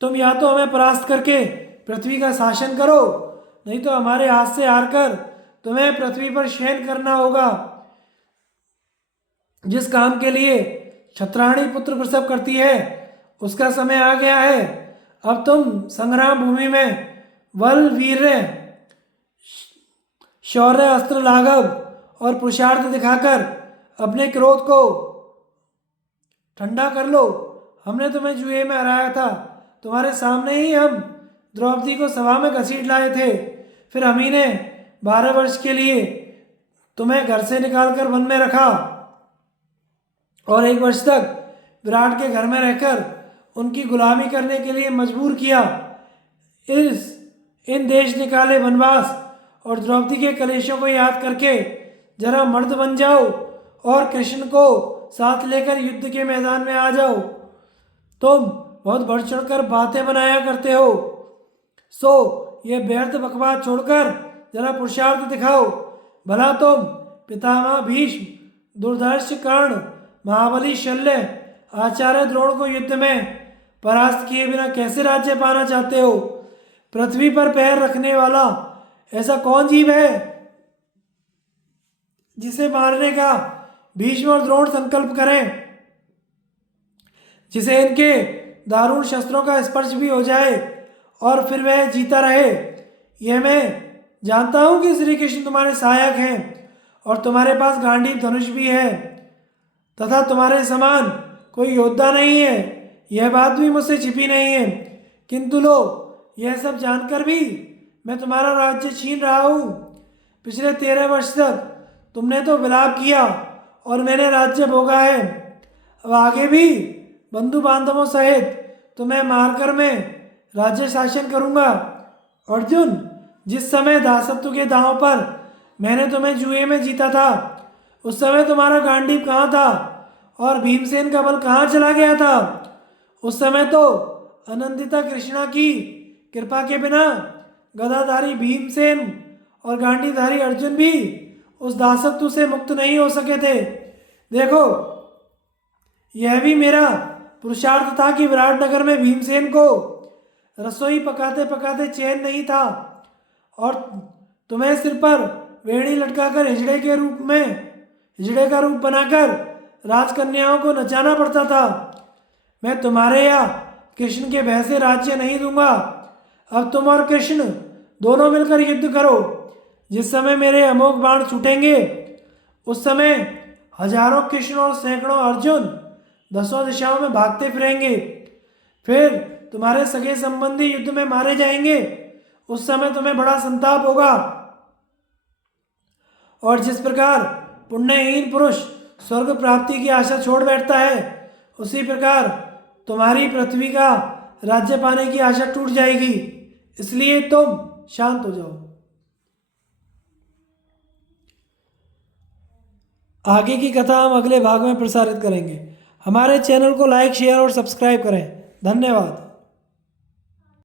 तुम या तो हमें परास्त करके पृथ्वी का शासन करो, नहीं तो हमारे हाथ से हारकर तुम्हें पृथ्वी पर शयन करना होगा। जिस काम के लिए क्षत्राणी पुत्र प्रसव करती है उसका समय आ गया है। अब तुम संग्राम भूमि में बल, वीर्य, शौर्य, अस्त्र लाघव और पुरुषार्थ दिखाकर अपने क्रोध को ठंडा कर लो। हमने तुम्हें जुए में हराया था, तुम्हारे सामने ही हम द्रौपदी को सभा में घसीट लाए थे। फिर हम ही ने 12 वर्ष के लिए तुम्हें घर से निकालकर वन में रखा और 1 वर्ष तक विराट के घर में रहकर उनकी गुलामी करने के लिए मजबूर किया। इन देश निकाले वनवास और द्रौपदी के कलेशों को याद करके जरा मर्द बन जाओ और कृष्ण को साथ लेकर युद्ध के मैदान में आ जाओ। तुम बहुत बढ़ चढ़कर बातें बनाया करते हो, सो ये व्यर्थ बकवास छोड़कर जरा पुरुषार्थ दिखाओ। भला तुम पितामह भीष्म, दुर्धर्ष कर्ण, महाबली शल्य, आचार्य द्रोण को युद्ध में परास्त किए बिना कैसे राज्य पाना चाहते हो? पृथ्वी पर पैर रखने वाला ऐसा कौन जीव है जिसे मारने का भीष्म और द्रोण संकल्प करें, जिसे इनके दारुण शस्त्रों का स्पर्श भी हो जाए और फिर वह जीता रहे? यह मैं जानता हूं कि श्री कृष्ण तुम्हारे सहायक हैं और तुम्हारे पास गांडीव धनुष भी है तथा तुम्हारे समान कोई योद्धा नहीं है, यह बात भी मुझसे छिपी नहीं है। किंतु लो, यह सब जानकर भी मैं तुम्हारा राज्य छीन रहा हूँ। पिछले 13 वर्ष तक तुमने तो विलाप किया और मैंने राज्य भोगा है। अब आगे भी बंधु बांधवों सहित तुम्हें मारकर मैं राज्य शासन करूँगा। अर्जुन, जिस समय दासत्व के दांव पर मैंने तुम्हें जुए में जीता था, उस समय तुम्हारा गांडीव कहाँ था और भीमसेन का बल कहाँ चला गया था? उस समय तो अनंतिता कृष्णा की कृपा के बिना गदाधारी भीमसेन और गांडीधारी अर्जुन भी उस दासत्व से मुक्त नहीं हो सके थे। देखो, यह भी मेरा पुरुषार्थ था कि विराटनगर में भीमसेन को रसोई पकाते पकाते चैन नहीं था और तुम्हें सिर पर वेणी लटकाकर हिजड़े का रूप बनाकर राजकन्याओं को नचाना पड़ता था। मैं तुम्हारे या कृष्ण के भय से राज्य नहीं दूंगा। अब तुम और कृष्ण दोनों मिलकर युद्ध करो। जिस समय मेरे अमोघ बाण छूटेंगे, उस समय हजारों कृष्ण और सैकड़ों अर्जुन दसों दिशाओं में भागते फिरेंगे। फिर तुम्हारे सगे संबंधी युद्ध में मारे जाएंगे। उस समय तुम्हें बड़ा संताप होगा। और जिस प्रकार पुण्यहीन पुरुष स्वर्ग प्राप्ति की आशा छोड़ बैठता है, उसी प्रकार तुम्हारी पृथ्वी का राज्य पाने की आशा टूट जाएगी। इसलिए तुम शांत हो जाओ। आगे की कथा हम अगले भाग में प्रसारित करेंगे। हमारे चैनल को लाइक, शेयर और सब्सक्राइब करें। धन्यवाद।